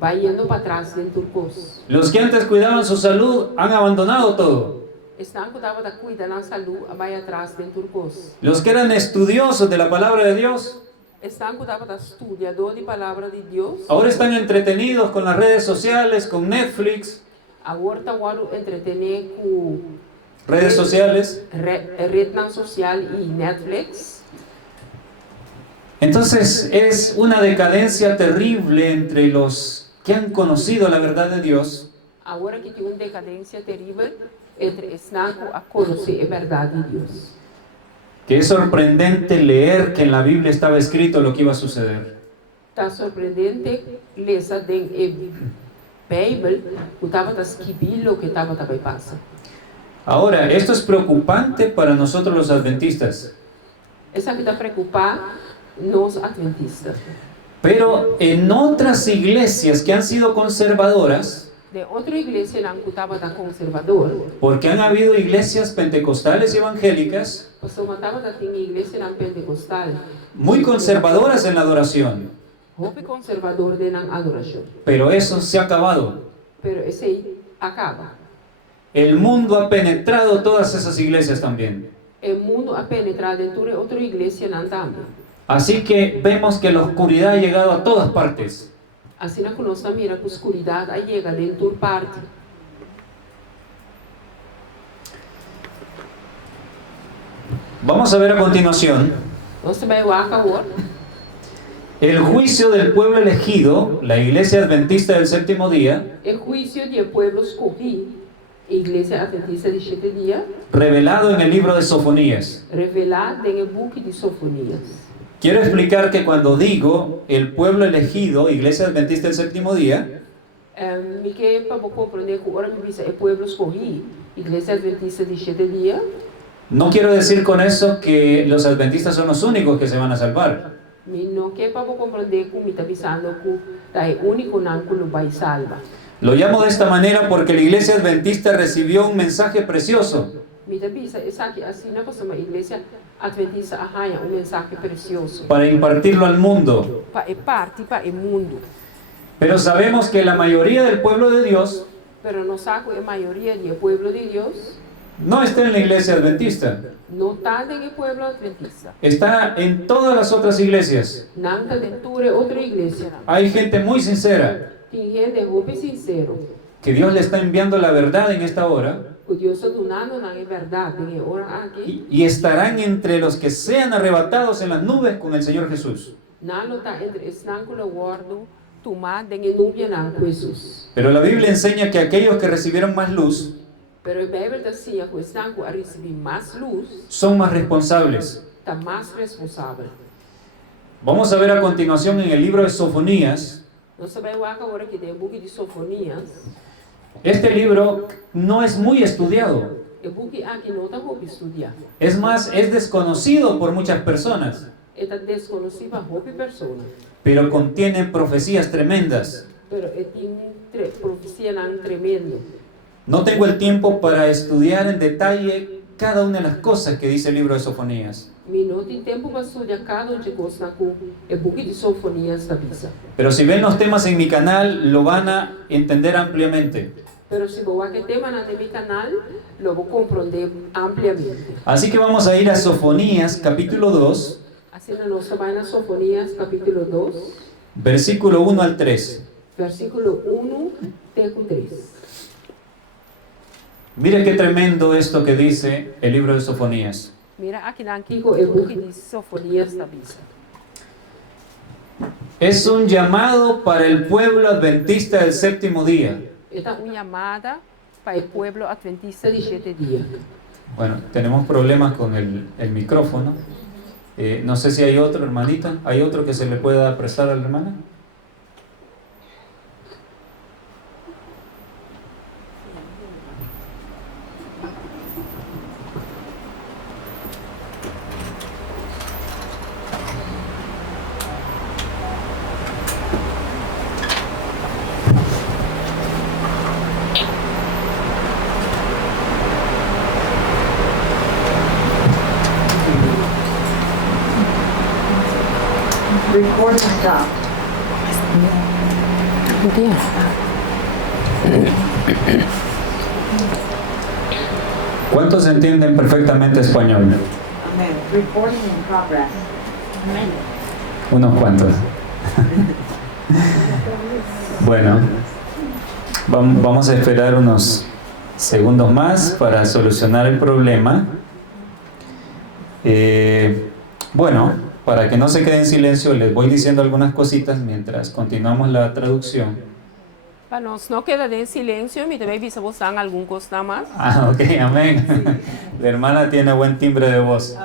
vai indo para trás dentro do curso. Los que antes cuidaban su salud han abandonado todo. Estão cuidando da cuida na saúde, vai atrás dentro do curso. Los que eran estudiosos de la palabra de Dios, Estão cuidando da estudiador de palavra de Deus. ahora están entretenidos con las redes sociales, con Netflix, Agora está o entretener com redes sociales. rede social e Netflix. Entonces es una decadencia terrible entre los que han conocido la verdad de Dios Agora que tem uma decadência terrível entre estão a conhecer a verdade de Deus. que es sorprendente leer que en la Biblia estaba escrito lo que iba a suceder. Está surpreendente ler em Bíblia o estava escrito o que estava também passa. Ahora, esto es preocupante para nosotros los adventistas, Essa que está preocupado nos adventistas. pero en otras iglesias que han sido conservadoras, De outra igreja não estava da conservador, porque han habido iglesias pentecostales y evangélicas você mandava da tinha igreja não pentecostal, muy conservadoras en la adoración, roupa conservador de não adoração. pero eso se ha acabado. Pero esse aí acaba. El mundo ha penetrado todas esas iglesias también. O mundo a penetrar dentro de outra igreja não também. Así que vemos que la oscuridad ha llegado a todas partes. Assim que nós mira que a escuridade aí chega dentro parte. Vamos a ver a continuación Nós também o acabou. el juicio del pueblo elegido, la iglesia adventista del séptimo día, O juízo de pueblo escolhido, igreja adventista de 7 dias, revelado en el libro de Sofonías. revelado no book de Sofonias. Quiero explicar que cuando digo el pueblo elegido, iglesia adventista del séptimo día, Me quer para compreender que agora me diz o pueblo escolhido, igreja adventista de 7 dias. no quiero decir con eso que los adventistas son los únicos que se van a salvar. Me não quer para compreender que me está pensando que é o único não que vai salvar. Lo llamo de esta manera porque la iglesia adventista recibió un mensaje precioso. Me está pensando, aqui assim na próxima igreja adventista arranha mensaje precioso Para impartirlo al mundo. para parte para o mundo. Pero sabemos que la mayoría del pueblo de Dios Pero não sabe a maioria do pueblo de Deus no está en la iglesia adventista, não está no pueblo adventista. está en todas las otras iglesias. Não está dentro de outra igreja. Hay gente muy sincera Tem gente roupa sincero. que Dios le está enviando la verdad en esta hora O Deus está donando na verdade, tem hora aqui. y estarán entre los que sean arrebatados en las nubes con el Señor Jesús. Não está entre esnáculo guardo tomado em nuvem não com Jesus. Pero la Biblia enseña que aquellos que recibieron más luz Pero a Bíblia está assim, que o esnáculo a receber mais luz, son más responsables. está mais responsável. Vamos a ver a continuación en el libro de Sofonías. Nós sabemos agora que tem o book de Sofonias. Este libro no es muy estudiado. O book aqui não está para estudar. Es más, es desconocido por muchas personas, Está desconhecido para roupa pessoa. pero contiene profecías tremendas. Pero tem profecia não tremendo. No tengo el tiempo para estudiar en detalle cada una de las cosas que dice el libro de Sofonías. Me não tem tempo para estudar cada de coisa na o book de Sofonias da Bisa. Pero si ven los temas en mi canal, lo van a entender ampliamente. Pero se vou aqui tema na meu canal, lo vou compreender ampliamente. Así que vamos a ir a Sofonías, capítulo 2, Assim na nossa vai na Sofonias, capítulo 2, versículo 1 al 3. versículo 1 até 3. Mire qué tremendo esto que dice el libro de Sofonías. Mira aqui na Kiko, o book de Sofonias da Bisa. Es un llamado para el pueblo adventista del séptimo día. Esta é uma chamada para o pueblo adventista de 7 dias. Bueno, tenemos problemas con el micrófono. No sé si hay otro, hermanita. ¿Hay otro que se le pueda prestar a la hermana? Recording stop. ¿Cuántos entienden perfectamente español? Amen. Recording in progress. Amén. Unos cuantos. Bueno, vamos a esperar unos segundos más para solucionar el problema. Bueno, para que no se quede en silencio, les voy diciendo algunas cositas mientras continuamos la traducción. Para nós não quedar em silêncio, me também visa você algum coisa mais. Ah, ok, amén. La hermana tiene buen timbre de voz.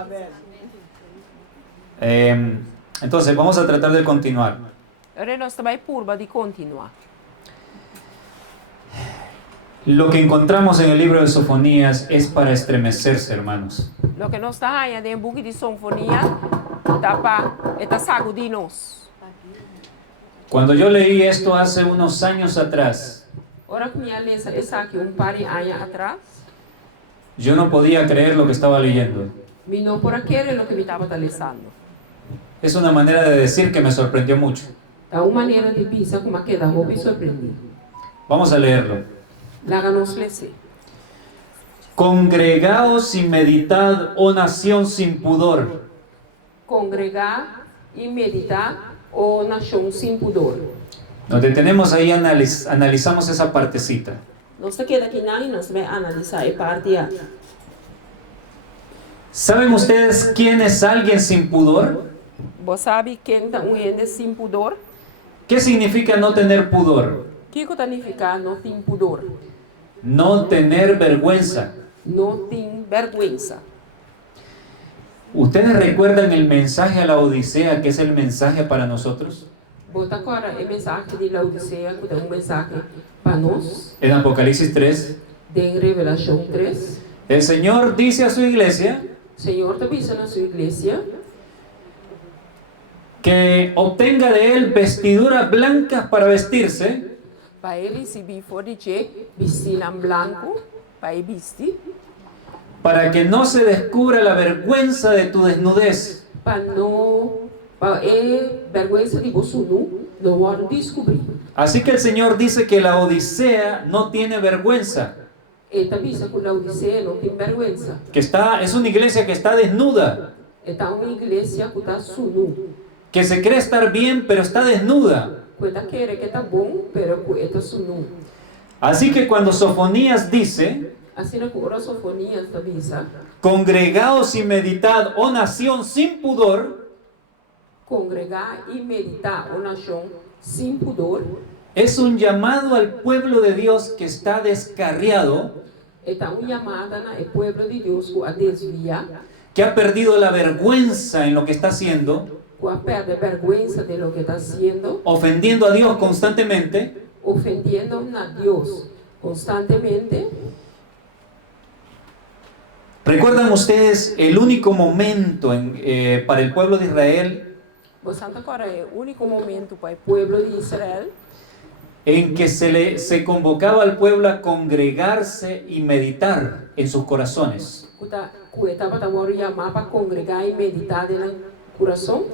Entonces, vamos a tratar de continuar. Agora nós também purba de continuar. Lo que encontramos en el libro de Sofonías es para estremecerse, hermanos. Lo que nós está aí em book de sinfonia, tá para sacudir nós. Cuando yo leí esto hace unos años atrás, Ora que minha lesa essa aqui par de anos atrás, yo no podía creer lo que estaba leyendo. me não por aquele lo que me estava lendo. Es una manera de decir que me sorprendió mucho. É uma maneira de pensar como queda roupa e surpreender. Vamos a leerlo. Láganos lecer. Congregaos y meditad, oh nación sin pudor. Congregar e meditar, oh nação sem pudor. Nos detenemos ahí, analizamos esa partecita. Nós queda aqui não e nós vamos analisar a parte A. ¿Saben ustedes quién es alguien sin pudor? Você sabe quem está ende sem pudor? ¿Qué significa no tener pudor? O que significa não tem pudor? No tener vergüenza. Não tem vergüenza. ¿Ustedes recuerdan el mensaje a la Odisea, que es el mensaje para nosotros? Bota agora a mensagem de Laodicea, que é mensagem para nós, En Apocalipsis 3, em Revelação 3. el Señor dice a su iglesia O Senhor está pensando na sua igreja que obtenga de él vestiduras blancas para vestirse, para ele receber fora de vestir em branco, para ele vestir, para que no se descubra la vergüenza de tu desnudez. para não, para ele, vergüenza de você não vai descobrir. Así que el Señor dice que la Odisea no tiene vergüenza, Ele está pensando que Laodicea não tem vergüenza. que es una iglesia que está desnuda, Está uma igreja que está sunu, que se cree estar bien pero está desnuda. que está querendo que está bom, pero que está sunu. Así que cuando Sofonías dice, Assim na cura Sofonias está pensando, congregaos y meditad, oh nación sin pudor, congregar e meditar uma nação sem pudor, es un llamado al pueblo de Dios que está descarriado, está uma chamada no povo de Deus que a desvia, que ha perdido la vergüenza en lo que está haciendo, que a perde vergüenza de lo que está haciendo, ofendiendo a Dios constantemente, ofendiendo a Deus constantemente. ¿Recuerdan ustedes el único momento para el pueblo de Israel Você agora é o único momento para o povo de Israel en que se convocaba al pueblo a congregarse y meditar en sus corazones? que estava chamado para congregar e meditar no coração?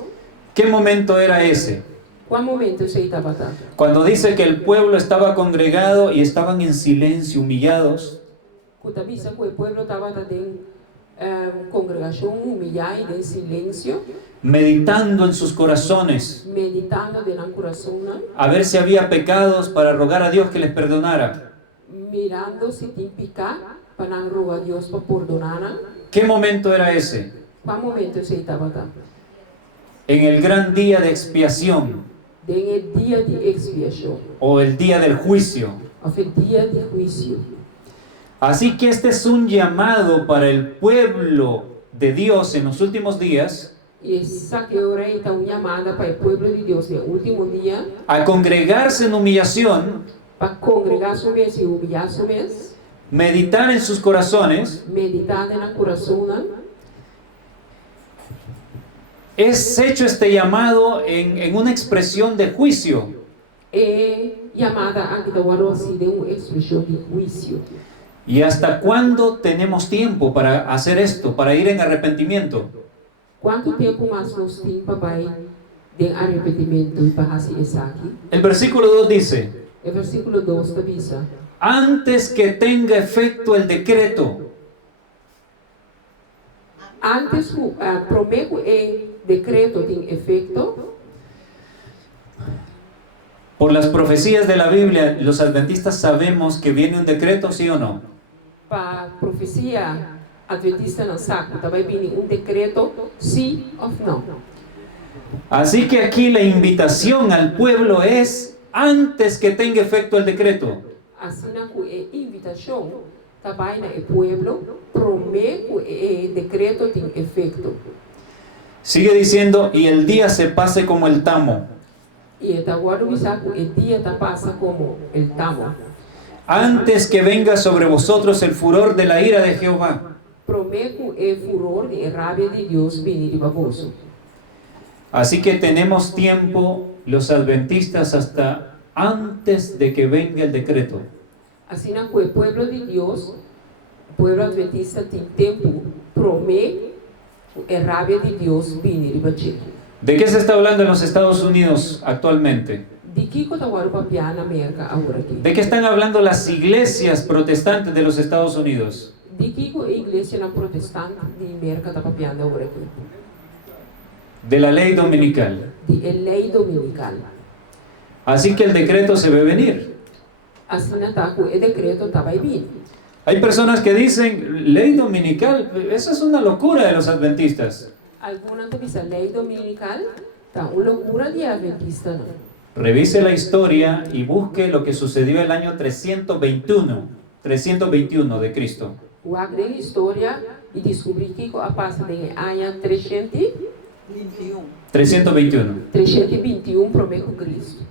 ¿Qué momento era ese? Qual momento você estava? Cuando dice que el pueblo estaba congregado y estaban en silencio, humillados, Que avisa que o povo estava em congregação humilhada e em silêncio, meditando en sus corazones, meditando no coração, a ver si había pecados para rogar a Dios que les perdonara. mirando se tem pecado para rogar a Deus para perdonar. ¿Qué momento era ese? Qual momento você estava? En el gran día de expiación Em o dia de expiação, o el día del juicio. ou o dia de juízo. Así que este es un llamado para el pueblo de Dios en los últimos días E essa que hora está uma chamada para o povo de Deus no último dia, a congregarse en humillación, para congregar-se mesmo e humilhar-se mesmo, meditar en sus corazones. meditar no coração. Es hecho este llamado en una expresión de juicio. É chamada a que agora se dê uma expressão de juízo. ¿Y hasta cuándo tenemos tiempo para hacer esto, para ir en arrepentimiento? Quanto tempo mais nós temos para Den arrependimento e bahasi esaki. El versículo 2 dice, El versículo 2 avisa. antes que tenga efecto el decreto. Antes prometo el decreto tem efecto. Por las profecías de la Biblia, los adventistas sabemos que viene un decreto, ¿sí o no? Para profecia adventista no saco, também viene un decreto, sí o no. Así que aquí la invitación al pueblo es antes que tenga efecto el decreto. Assim como é invitação, também no pueblo prometo el decreto tem efecto. Sigue diciendo, y el día se pase como el tamo. E agora o saco el dia passa como el tamo. Antes que venga sobre vosotros el furor de la ira de Jehová. Prometo el furor e rabia de Deus venir para vós. Así que tenemos tiempo los adventistas hasta antes de que venga el decreto. Assim como o pueblo de Deus, o pueblo adventista tem tempo, promete a rabia de Deus venir para ti. ¿De qué se está hablando en los Estados Unidos actualmente? De que está agora o papiar na América agora aqui? ¿De qué están hablando las iglesias protestantes de los Estados Unidos? De que a igreja na protestante de América está papiando agora aqui? De la ley dominical. De a lei dominical. Así que el decreto se ve venir. Assim está com o decreto vai vir. Hay personas que dicen, ley dominical, eso es una locura de los adventistas. Algumas dizem lei dominical está uma loucura de adventista não. Revise la historia y busque lo que sucedió el año 321 de Cristo. Guarde a história e descobri que passa no ano 321 prometo Cristo.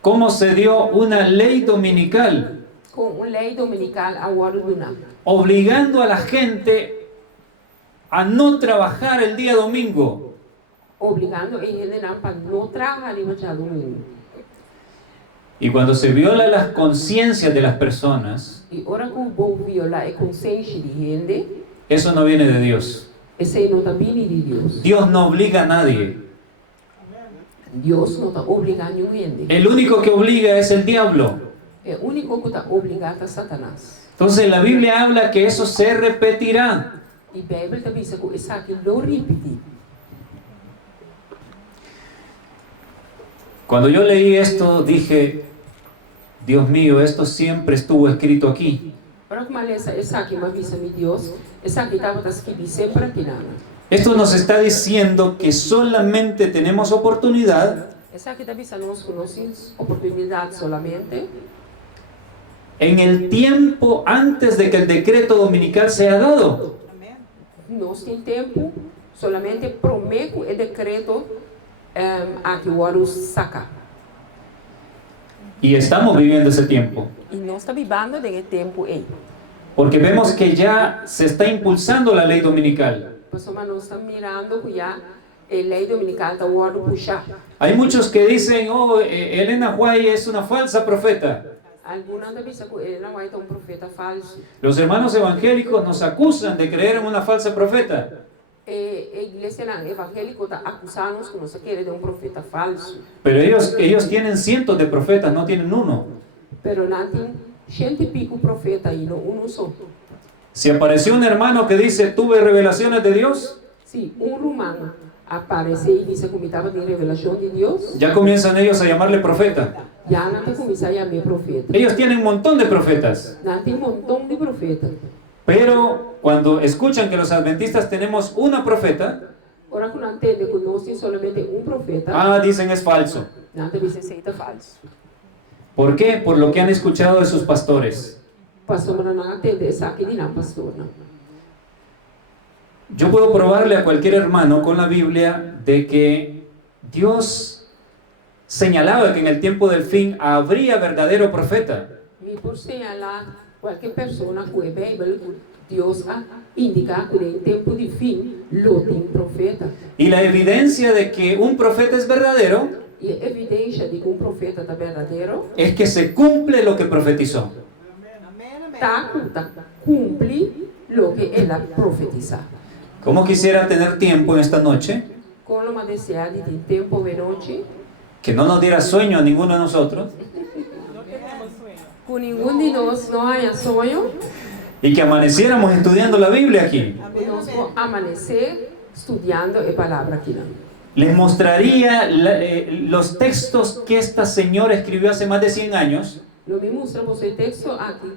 ¿Cómo se dio una ley dominical? Com uma lei dominical agora do ano. Obligando a la gente a no trabajar el día domingo. Obrigando a gente para não trabalhar no dia domingo. Y cuando se viola las conciencias de las personas, E ora que vou violar a consciência de gente, eso no viene de Dios. esse não está vindo de Deus. Dios no obliga a nadie. Deus não está obrigando ninguém. El único que obliga es el diablo. É o único que está obrigado a Satanás. Entonces la Biblia habla que eso se repetirá. E a Bíblia também diz que isso aqui não repetir. Cuando yo leí esto dije, Dios mío, esto siempre estuvo escrito aquí. Ora que maleza isso aqui me avisa meu Deus, isso aqui estava escrito sempre aqui não. Esto nos está diciendo que solamente tenemos oportunidad Isso aqui está avisando que nós temos oportunidade solamente en el tiempo antes de que el decreto dominical sea dado. nós temos tempo solamente prometo o decreto a que o ano saca. Y estamos viviendo esse tiempo. E nós estamos vivendo de tempo aí. Porque vemos que ya se está impulsando la lei dominical. Mas nós estamos mirando que já a lei dominical está o ano puxar. Hay muchos que dicen, oh, Elena White es una falsa profeta. Alguns também dizem que ele não é um profeta falso. Los hermanos evangélicos nos acusan de creer en una falsa profeta. A igreja evangélica está acusando que nós queremos de um profeta falso. Pero ellos tienen cientos de profetas, no tienen uno. Pero não tem cento e pico profeta aí, não um só. Si apareció un hermano que dice, tuve revelaciones de Dios, Se romano aparece e diz que estava em revelação de Deus, ya comienzan ellos a llamarle profeta. já não tem começar a chamar profeta. Ellos tienen un montón de profetas. Não tem montão de profeta. Pero cuando escuchan que los adventistas tenemos una profeta, Ora que não entende que nós temos solamente um profeta, dicen es falso. não tem se aceita falso. ¿Por qué? Por lo que han escuchado de sus pastores. Pastor não entende isso aqui de não pastor não. Yo puedo probarle a cualquier hermano con la Biblia de que Dios señalaba que en el tiempo del fin habría verdadero profeta. Me por señalar qualquer pessoa que a Bíblia, Deus indica que em tempo de fim, lo tem profeta. Y la evidencia de que un profeta es verdadero E a evidência de que um profeta está verdadeiro, es que se cumple lo que profetizó. cumpre lo que ela profetiza. Como quisiera tener tiempo en esta noche con lo deseado de tiempo de noche, que no nos diera sueño a ninguno de nosotros, No tenemos sueño. con ninguno de nós não haya sonho, y que amaneciéramos estudiando la Biblia aquí. Amén, nós amén. vamos amanecer estudando a palavra aqui. Les mostraría los textos que esta señora escribió hace más de 100 años, Eu me mostro você o texto aqui,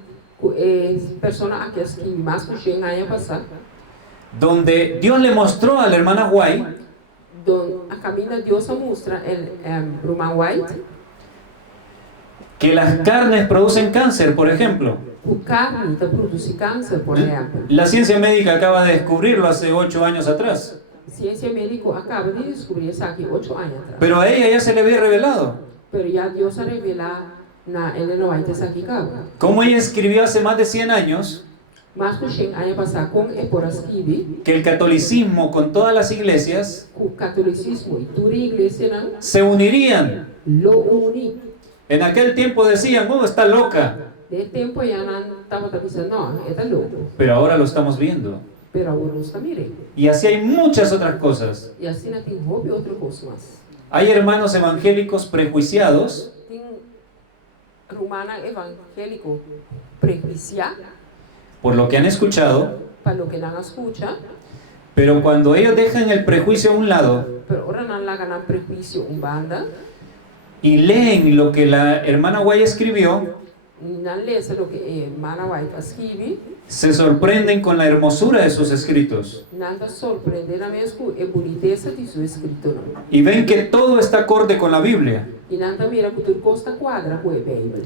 persona aqui que mais que 100 anos passar, donde Dios le mostró a la hermana White a caminho Deus mostra o Roman White, que las carnes producen cáncer, por ejemplo. o carne produz câncer, por exemplo. La ciencia médica acaba de descubrirlo hace 8 años atrás, Ciência médica acaba de descobrir isso aqui 8 anos atrás. pero a ella ya se le había revelado. Pero já Deus a revelar na Ellen White isso aqui, cara. Como ella escribió hace más de 100 años Mas que 100 anos passar com por escrever, que el catolicismo con todas las iglesias o catolicismo e toda a igreja não se unirían. lo une. En aquel tiempo decían, oh, está loca, De tempo já não estava dizendo, não, é louco. pero ahora lo estamos viendo. Pero agora nós estamos mirando. Y así hay muchas otras cosas. E assim não tem roupa e outra coisa mais. Hay hermanos evangélicos prejuiciados Tem romana evangélico prejuiciado por lo que han escuchado, para o que não escuta, pero cuando ellos dejan el prejuicio a un lado pero ora não lá ganham prejuízo banda, y leen lo que la hermana White escribió, não lê o que Mana White escreve, se sorprenden con la hermosura de sus escritos nada sorprende mesmo a boniteza de seu escrito. Não. y ven que todo está acorde con la Biblia. E nada mira que tudo costa quadra com a Bíblia.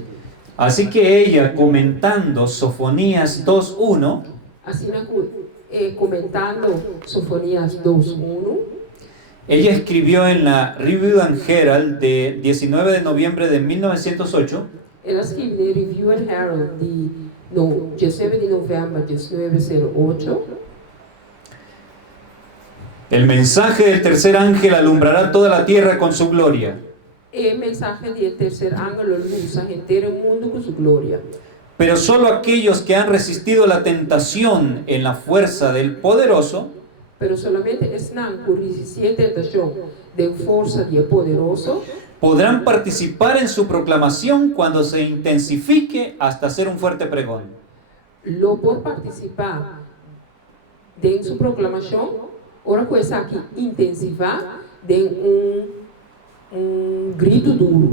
Así que ella, comentando Sofonías 2:1, Assim, comentando Sofonias 2:1, ella escribió en la Review and Herald de 19 de noviembre de 1908, ela escreve no Review and Herald de 19 de novembro de 1908, el mensaje del tercer ángel alumbrará toda la tierra con su gloria. e mensagem de terceiro ângulo luz a inteiro mundo com sua glória. Pero solo aquellos que han resistido la tentación en la fuerza del poderoso Pero solamente estão por resistir a tentação de força de poderoso, podrán participar en su proclamación cuando se intensifique hasta hacer un fuerte pregón. lo por participar de sua proclamação, ora coisa aqui intensivar de grito duro.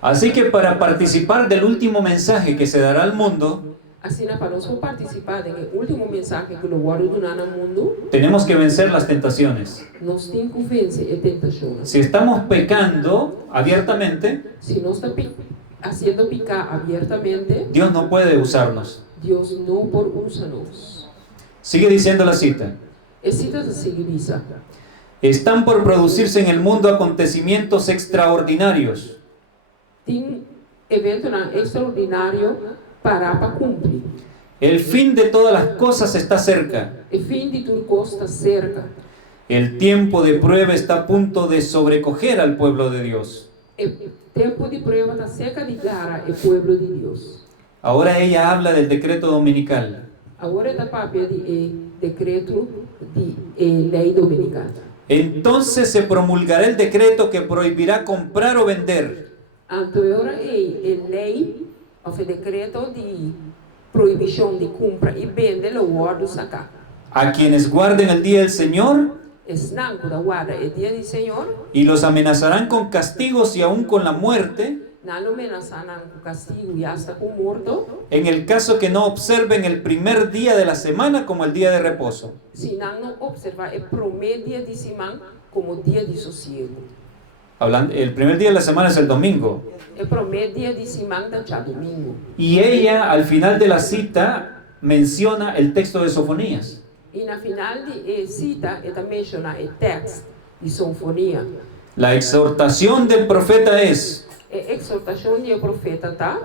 Así que para participar del último mensaje que se dará al mundo, Assim, para nós participar do último mensagem que o Guarda do Nana Mundo, tenemos que vencer las tentaciones. nós temos que vencer a tentação. Si estamos pecando abiertamente, Se nós estamos fazendo picar abertamente, Dios no puede usarnos. Deus não por usa-nos. Sigue diciendo la cita. E citas a seguir isso. Están por producirse en el mundo acontecimientos extraordinarios. Tem evento extraordinário para cumprir. El fin de todas las cosas está cerca. E fim de tudo costa cerca. El tiempo de prueba está a punto de sobrecoger al pueblo de Dios. E tempo de prova está cerca de gara o povo de Deus. Ahora ella habla del decreto dominical. Agora está papel de decreto de lei dominicana. Entonces se promulgará el decreto que prohibirá comprar o vender Agora a lei, o decreto de proibição de compra e venda lo guardo sacar. a quienes guarden el día del Señor Esnanco da guarda o dia do Senhor, y los amenazarán con castigos y aún con la muerte não amenazam com castigo e hasta com morto, en el caso que no observen el primer día de la semana como el día de reposo. se não observar o primeiro dia de semana como dia de sossego. El primer día de la semana es el domingo. O primeiro dia de semana da domingo. Y ella al final de la cita menciona el texto de Sofonías. E na final de cita, ela menciona o texto de Sinfonia. La exhortación del profeta es: A exortação do profeta está: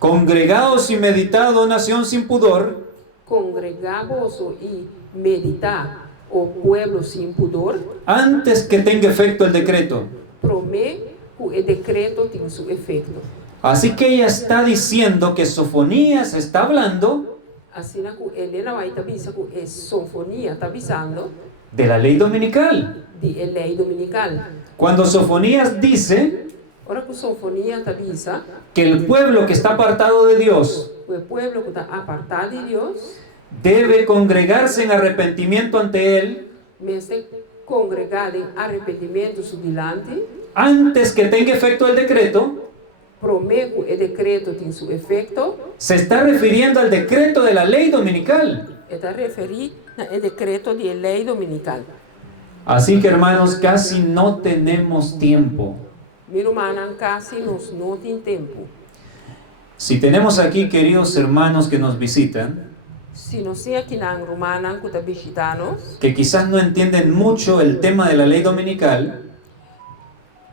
congregaos y meditad, oh nación sin pudor, congregamos e meditar o pueblo sem pudor, antes que tenga efecto el decreto. promete que o decreto tem seu efeito. Así que ella está diciendo que Sofonías está hablando Assim, Helena vai estar avisando que a Sinfonia está avisando de la ley dominical. de lei dominical. Cuando Sofonías dice Ora que Sofonia avisa que el pueblo que está apartado de Dios que o pueblo que está apartado de Dios, debe congregarse en arrepentimiento ante Él mas tem congregado em arrependimento subdelante, antes que tenga efecto el decreto, prometo e decreto tem seu efeito, se está refiriendo al decreto de la ley dominical. está referido ao decreto de lei dominical. Así que hermanos, casi no tenemos tiempo. Meu irmão, casi nos não tem tempo. Si tenemos aquí queridos hermanos que nos visitan, Se não sei aqui na romana que está visitando, que quizás no entienden mucho el tema de la lei dominical,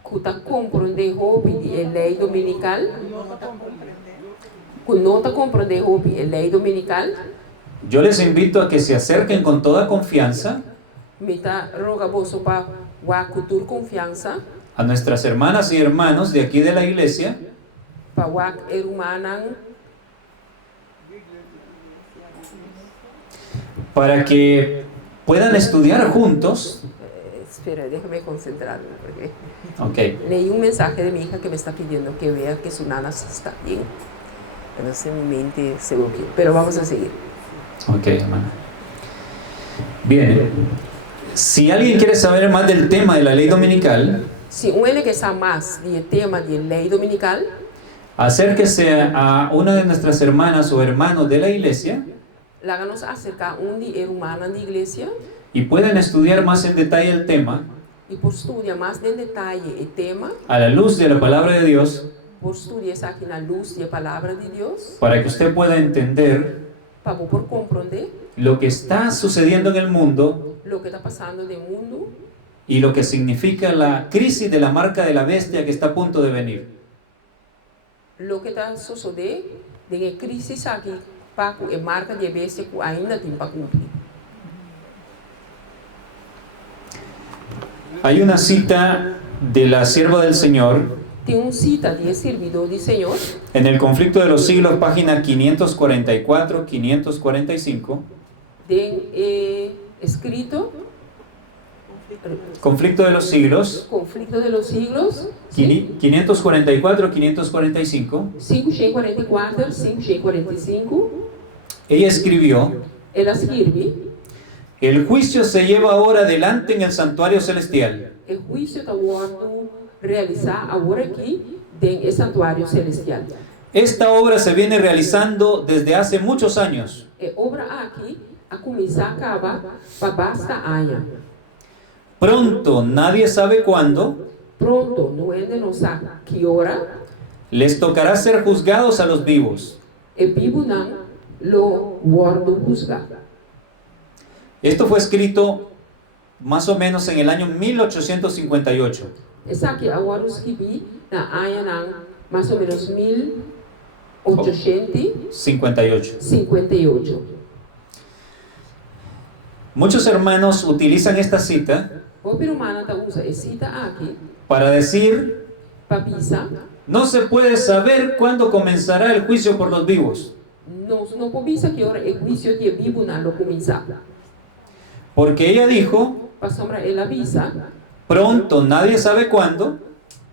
que está compreendendo roupa de lei dominical, No está comprendendo. que não está compreendendo roupa de lei dominical, yo les invito a que se acerquen con toda confianza me está roga bolso para a cultura confiança, a nuestras hermanas y hermanos de aquí de la iglesia, para a irmã, para que puedan estudiar juntos. espera, déjame concentrar, porque Ok, leí un mensaje de mi hija que me está pidiendo que vea que su nana está bien. Entonces mi mente se bloqueó, pero vamos a seguir. ok, hermana. Bien, si alguien quiere saber más del tema de la ley dominical, Si uno que sabe más del tema de ley dominical, acérquese a una de nuestras hermanas o hermanos de la iglesia háganos acercar un de hermana de iglesia y pueden estudiar más en detalle el tema y por estudiar más en detalle el tema, a la luz de la palabra de Dios, por estudiar aquí en la luz de la palabra de Dios, para que usted pueda entender para por comprender lo que está sucediendo en el mundo lo que está pasando en el mundo y lo que significa la crisis de la marca de la bestia que está a punto de venir. lo que está sucedendo en la crisis aquí, para que marca de bestia que ainda tem para cumplir. Hay una cita de la sierva del Señor Tem cita de servidor do Senhor en el Conflicto de los Siglos, página 544-545. Escrito Conflicto de los Siglos, Conflicto de los Siglos 544-545. 544, 545. Ella escribió: Ela escreve: el juicio se lleva ahora adelante en el santuario celestial. o juízo está realizar agora aqui em santuário celestial. Esta obra se viene realizando desde hace muchos años. E obra aqui a começar a acabar para basta anos. Pronto, nadie sabe cuándo, Pronto, não sabe que hora, les tocará ser juzgados a los vivos. e vivo não lo guardo juzgar. Esto fue escrito más o menos en el año 1858. Essa aqui agora eu escrevi na ano mais ou menos 1858. 58. Muchos hermanos utilizan esta cita O pirumana usa essa cita aqui para decir: para pisar. no se puede saber cuándo comenzará el juicio por los vivos, Não pode pensar que hora o juízo de vivo não lo começar. porque ella dijo: Para sombra ela avisa, pronto, nadie sabe cuándo,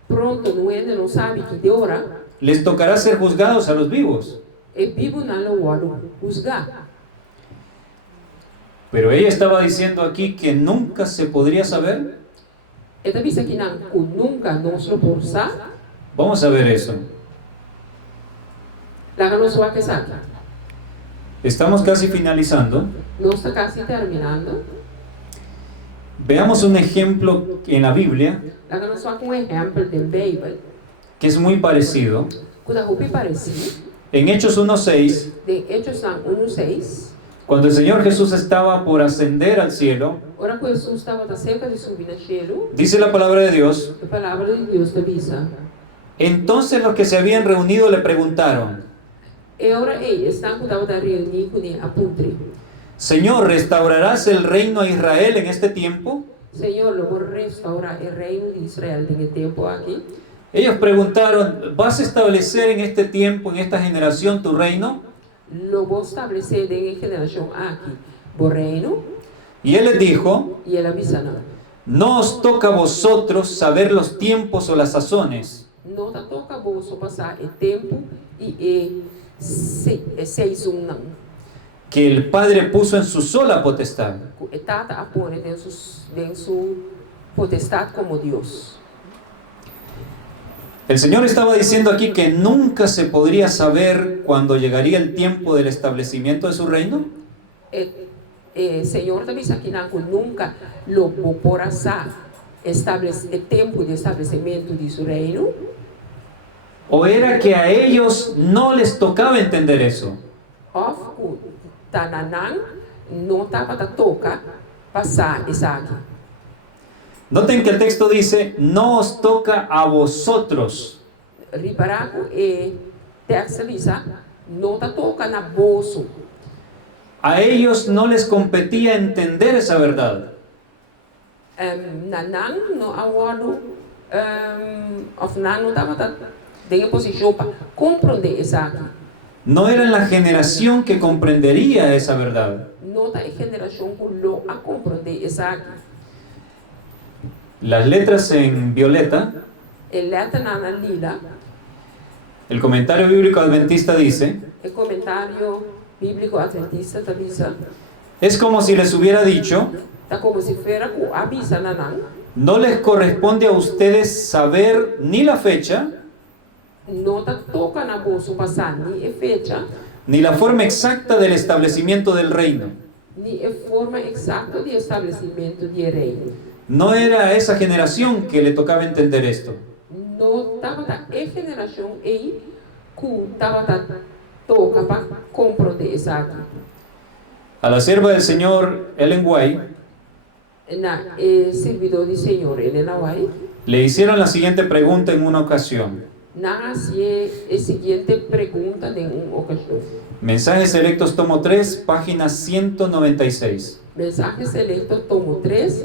pronto não sabe que de hora, les tocará ser juzgados a los vivos. e vivo não lo guardo juzgar. Pero ella estaba diciendo aquí que nunca se podría saber. Ela avisa que não, nunca nos lo forçar, Vamos a ver eso. lá nos vai casar. Estamos casi finalizando. Nós está quase terminando. Veamos un ejemplo en la Biblia Lá nos vai com exemplo da Bíblia, que es muy parecido. que dá roupa parecido, En Hechos 1:6, de Hechos 1:6. cuando el Señor Jesús estaba por ascender al cielo, Ora que Jesus estava cerca de subir no cielo, dice la palabra de Dios: a palavra de Deus avisa. entonces los que se habían reunido le preguntaron: E ora estão que estava reunido com ele a putre. Señor, ¿restaurarás el reino a Israel en este tiempo? Senhor, eu vou restaurar o reino de Israel em tempo aqui. Ellos preguntaron: ¿vas a establecer en este tiempo, en esta generación, tu reino? Lo vou estabelecer em geração aqui. O reino. Y él les dijo, E ele avisa, não. no os toca a vosotros saber los tiempos o las sazones, Não tá toca bolso passar é tempo e seis não. que el Padre puso en su sola potestad. E tata apone dentro su potestade como Deus. El Señor estaba diciendo aquí que nunca se podría saber cuándo llegaría el tiempo del establecimiento de su reino. Senhor também aqui não nunca lo porá estabelecer tempo de estabelecimento de seu reino. ¿O era que a ellos no les tocaba entender eso? Of Tananang não estava a toca passar isso aqui. Noten que el texto dice, no os toca a vosotros. Riparaco e texto diz, não está toca na bolso. A ellos no les competía entender esa verdad. Nanang no aguardo of Nan não estava em posição para compreender isso aqui. No era la generación que comprendería esa verdad. Não está em geração que lo a compreender isso aqui. Las letras en violeta, El letra na lila, el comentario bíblico adventista dice, el comentário bíblico adventista avisa, es como si les hubiera dicho, está como si fuera que avisa Nanang, no les corresponde a ustedes saber ni la fecha, não está toca na bolsa passar ni a fecha, ni la forma exacta del establecimiento del reino. ni a forma exata de estabelecimento de reino. No era a esa generación que le tocaba entender esto. Não estava da geração aí que estava da toca para compreender isso aqui. A la sierva del Señor Ellen White Na servidor do Senhor Helena White, le hicieron la siguiente pregunta en una ocasión. na hacía a seguinte pergunta em uma ocasião. Mensajes Selectos tomo 3, página 196. Mensaje selecto tomo 3,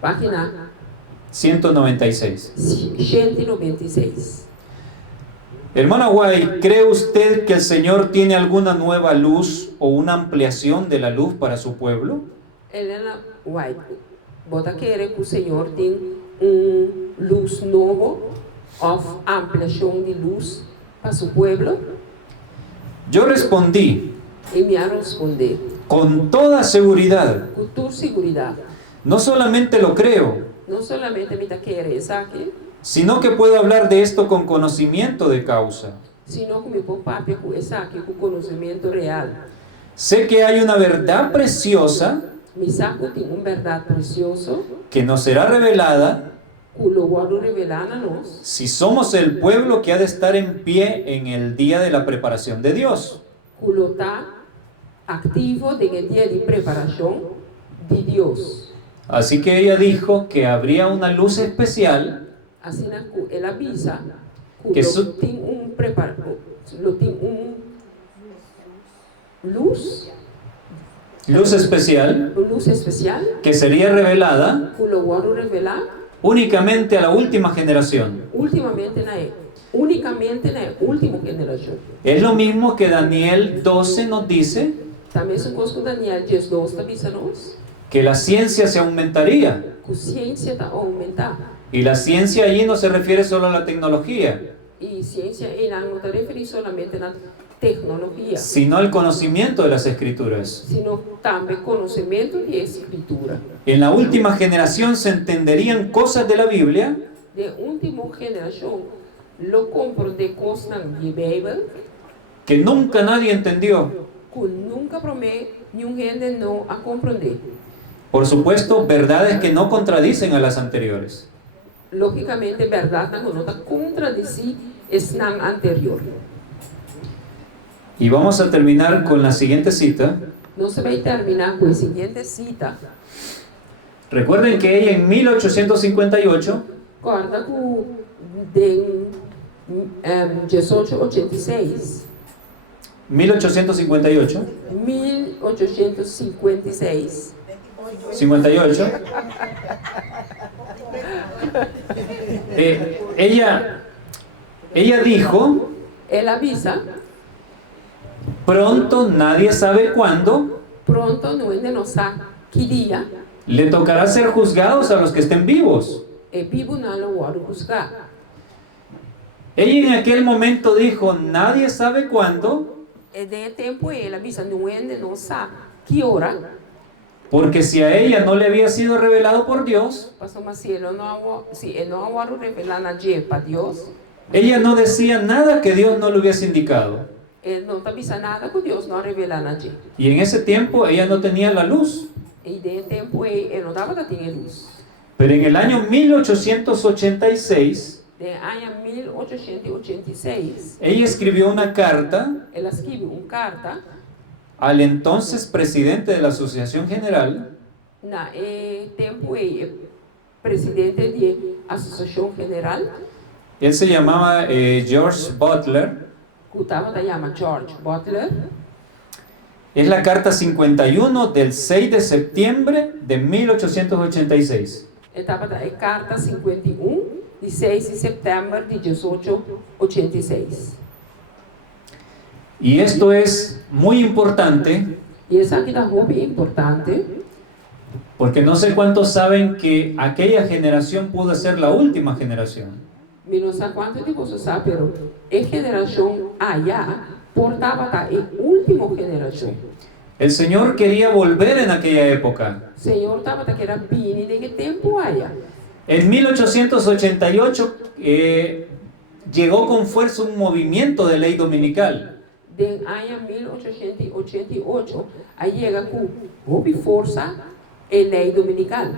página 196. 196. Hermana White, ¿cree usted que el Señor tiene alguna nueva luz o una ampliación de la luz para su pueblo? Helena White, bota querer que o Senhor tem luz novo, of ampliação de luz para seu pueblo? Yo respondí E me responder, con toda seguridad, com toda segurança, no solamente lo creo, não somente me querer isso aqui, sino que puedo hablar de esto con conocimiento de causa. sino que me papel com isso aqui, com conhecimento real. Sé que hay una verdad preciosa Me saco tem verdade precioso, que nos será revelada que o guardo revelar a nós, si somos el pueblo que ha de estar en pie en el día de la preparación de Dios. que lo está activo en el día de preparación de Dios. Así que ella dijo que habría una luz especial Así que él avisa Que que su- lo tiene luz especial luz especial, que sería revelada que lo guardo revelar únicamente a la última generación. únicamente en la última generación. Es lo mismo que Daniel 12 nos dice, También se cosa que Daniel 10:2 avisa-nos que la ciencia se aumentaría. que a ciência está a aumentar. Y la ciencia allí no se refiere solo a la tecnología, E ciência não está referindo solamente na tecnologia, sino al conocimiento de las escrituras. sino também conhecimento de escritura. En la última generación se entenderían cosas de la Biblia De última generación, lo compro de cosas de Bíblia que nunca nadie entendió. que nunca promete nenhum gente não a compreender. Por supuesto, verdades que no contradicen a las anteriores. Lógicamente, verdade não está contradizer esse anterior. Y vamos a terminar con la siguiente cita. Não se vai terminar com a seguinte cita. Recuerden que ella en 1858 Guarda que em 1886, 1858, 1856, 58, ella dijo, ela avisa, pronto, nadie sabe cuándo, pronto não ainda não sabe que dia le tocará ser juzgados a los que estén vivos. vivo na hora buscar. Ella en aquel momento dijo, nadie sabe cuándo, De tempo ela avisa não sabe que hora. porque si a ella no le había sido revelado por Dios, Pastor Marcelo se ele não agora revelar na dia para Deus, ella no decía nada que Dios no le hubiese indicado. ele não está avisando nada que Deus não revelar na dia. Y en ese tiempo ella no tenía la luz. E de tempo ele não dava ter luz. Pero en el año 1886, De ano 1886, ella escribió una carta ela escreveu carta al entonces presidente de la Asociación General, na tempo presidente da Associação General, él se llamaba George Butler. que estava da chama George Butler. Es la carta 51 del 6 de septiembre de 1886. Estava da carta 51 de 6 de setembro de 1886. Y esto es muy importante E essa aqui da roupa é importante, porque no sé cuántos saben que aquella generación pudo ser la última generación. mas não sei quanto de vocês sabem, pero a geração allá portava da última geração. El Señor quería volver en aquella época. O Senhor estava da que era bem de que tempo allá. En 1888 llegó con fuerza un movimiento de ley dominical. De ano 1888, aí chega com roupa e força a lei dominical.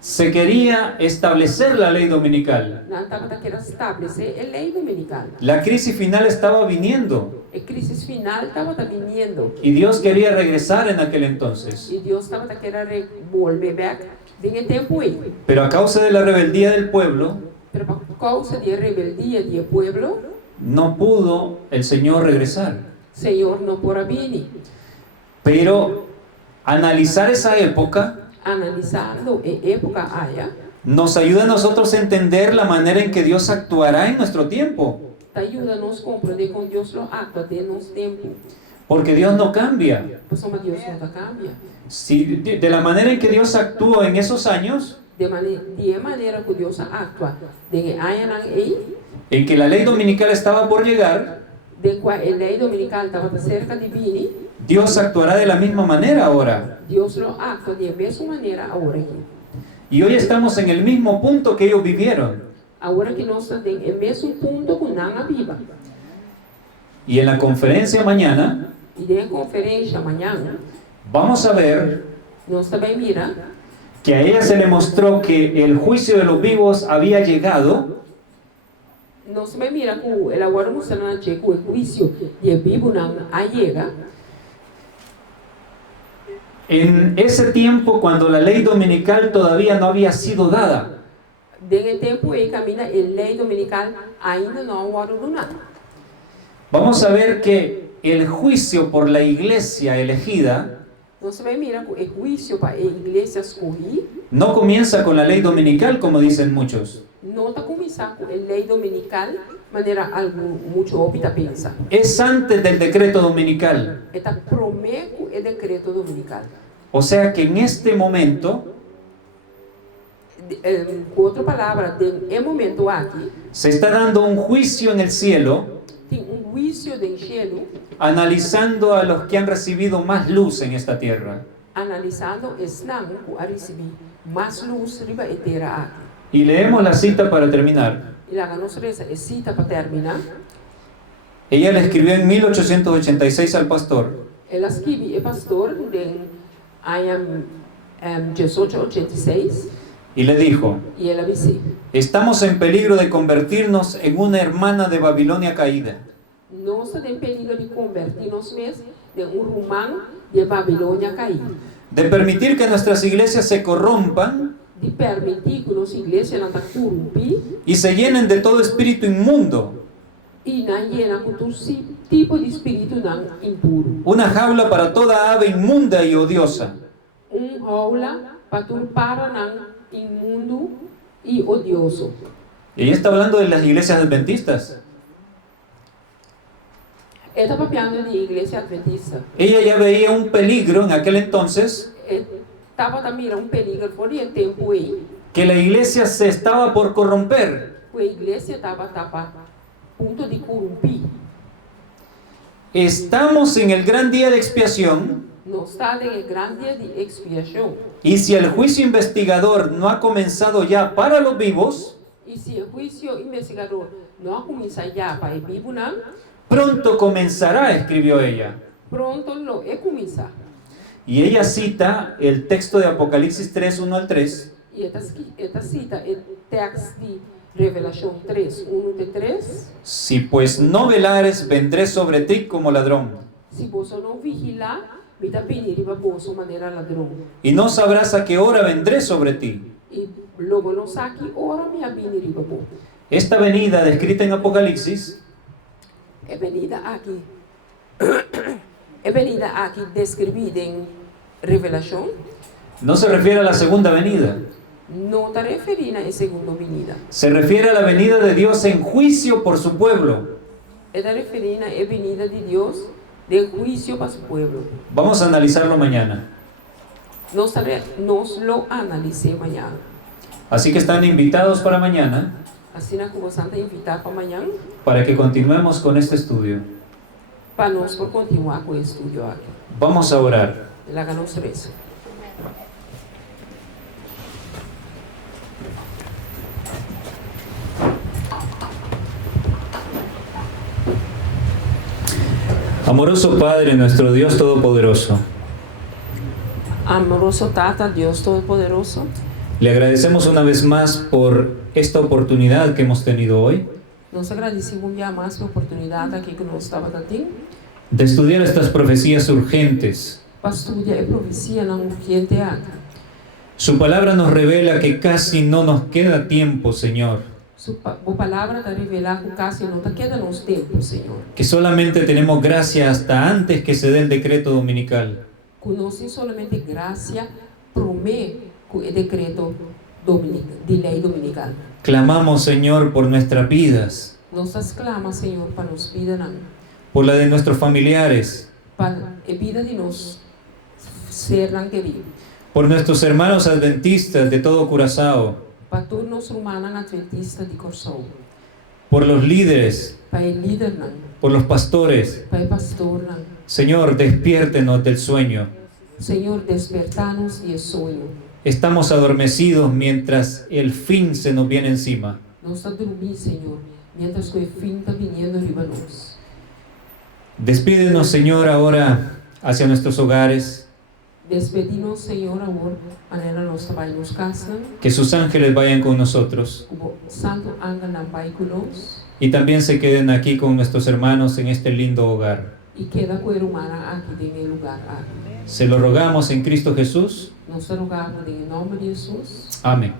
Se quería establecer la ley dominical. Não estava da que era estabelecer a lei dominical. La crisis final estaba viniendo A crise final estava vindo. y Dios quería regresar en aquel entonces. E Deus estava da que era volver back de tempo aí. Pero a causa de la rebeldía del pueblo, Pero por causa da rebeldia do povo, no pudo el Señor regresar. Senhor não porá vir. Pero analizar esa época Analisando a época allá, nos ayuda a nosotros a entender la manera en que Dios actuará en nuestro tiempo. te ajuda a nos compreender com Deus lo actua de nosso tempo. Porque Dios no cambia. Pois Deus não cambia. Si de la manera en que Dios actuó en esos años, De maneira que Deus actua, de ano aí, en que la ley dominical estaba por llegar, de qual a lei dominical estava cerca de vir, Dios actuará de la misma manera ahora. Deus lo actua de mesma maneira agora aqui. Y hoy estamos en el mismo punto que ellos vivieron. Agora que nós estamos no mesmo ponto que Nana viva. Y en la conferencia mañana E de conferência amanhã, vamos a ver nós também mira que a ella se le mostró que el juicio de los vivos había llegado, nós também mira que ele agora mostrando que o juízo de vivo não chega. en ese tiempo cuando la lei dominical todavía no había sido dada. De tempo ele caminha a lei dominical ainda não agora do nada. Vamos a ver que el juicio por la iglesia elegida Nós também mira que o juízo para a igreja escolhida no comienza con la ley dominical, como dicen muchos. não está começando com a lei dominical, maneira algo muito óbvia pensa. Es antes del decreto dominical. Está primeiro o decreto dominical. O sea que en este momento Com outra palavra, no momento aqui, se está dando un juicio en el cielo, tem juízo do cielo, analizando a los que han recibido más luz en esta tierra. analisando estão a receber mais luz riba a terra aqui. Y leemos la cita para terminar. E lá nós cita para terminar. Ella le escribió en 1886 al pastor. Ela escreve, é pastor de ano 1886, Y le dijo, e ela disse: estamos en peligro de convertirnos en una hermana de Babilonia caída. nós estamos em perigo de convertir-nos mesmos em romano de Babilônia caído, De permitir que nuestras iglesias se corrompan de permitir que nossa igreja não está corrompida y se llenen de todo espíritu inmundo. e não llena com todo tipo de espírito não impuro. Una jaula para toda ave inmunda y odiosa. Jaula para turpar não imundo e odioso. Y ella está hablando de las iglesias adventistas. Está papeando de igreja adventista. Ella ya veía un peligro en aquel entonces Tava também perigo por el tempo aí. que la iglesia se estaba por corromper. A igreja estava punto de corromper. Estamos en el gran día de expiación Não está em grande dia de expiação. y si el juicio investigador no ha comenzado ya para los vivos, E se o juízo investigador não começar já para o vivo, não, pronto comenzará, escribió ella. pronto lo é começar. Y ella cita el texto de Apocalipsis 3, 1 al 3, E esta cita é texto de Revelação 3, 1 de 3. si pues no velares, vendré sobre ti como ladrón, Se você não vigilar, me dá venir para você maneira ladrão. y no sabrás a qué hora vendré sobre ti. E logo não sabe hora me venir para você. Esta venida descrita en Apocalipsis É venida aqui. É venida aqui descrita em Revelação. no se refiere a la segunda venida, Não está referindo a segunda venida. se refiere a la venida de Dios en juicio por su pueblo. Está referindo a venida de Deus de juízo para su pueblo. Vamos a analizarlo mañana. Nos lo analicé mañana. Así que están invitados para mañana Assim que você está invitado para amanhã, para que continuemos con este estudio. para nós por continuar com o estudo aqui. Vamos a orar. Láganos rezo. Amoroso Padre, nuestro Dios Todopoderoso, Amoroso Tata, Deus Todo-Poderoso, le agradecemos una vez más por esta oportunidad que hemos tenido hoy nós agradecemos já mais a oportunidade aqui que nós estava tendo de estudiar estas profecías urgentes. para estudar a profecia na urgente aqui. Su palabra nos revela que casi no nos queda tiempo, Señor, Sua palavra está revelar que quase não está queda nos tempo, Senhor. que solamente tenemos gracia hasta antes que se dé el decreto dominical. Que nós tem somente graça promete com o decreto de lei dominical. Clamamos, Señor, por nuestras vidas, Nós clama, Senhor, para nos vida não, por la de nuestros familiares, para a vida de nós ser não querido, por nuestros hermanos adventistas de todo Curazao, para todos nós humanos adventistas de Corsão, por los líderes, para o líder não, por los pastores. para o pastor não. Señor, despiértenos del sueño. Senhor, despertar-nos de sonho. Estamos adormecidos mientras el fin se nos viene encima. Nós estamos dormindo, Senhor, mientras que o fim está vindo arriba de nós. Despídenos, Señor, ahora hacia nuestros hogares. Despedimos, Senhor, agora, maneira nós trabalhamos casa, Que sus ángeles vayan con nosotros o Santo Ángel não vai conosco y también se queden aquí con nuestros hermanos en este lindo hogar. e queda com a humana aqui em lugar aqui. Se lo rogamos en Cristo Jesús. Nós rogamos em nome de Jesus. Amén.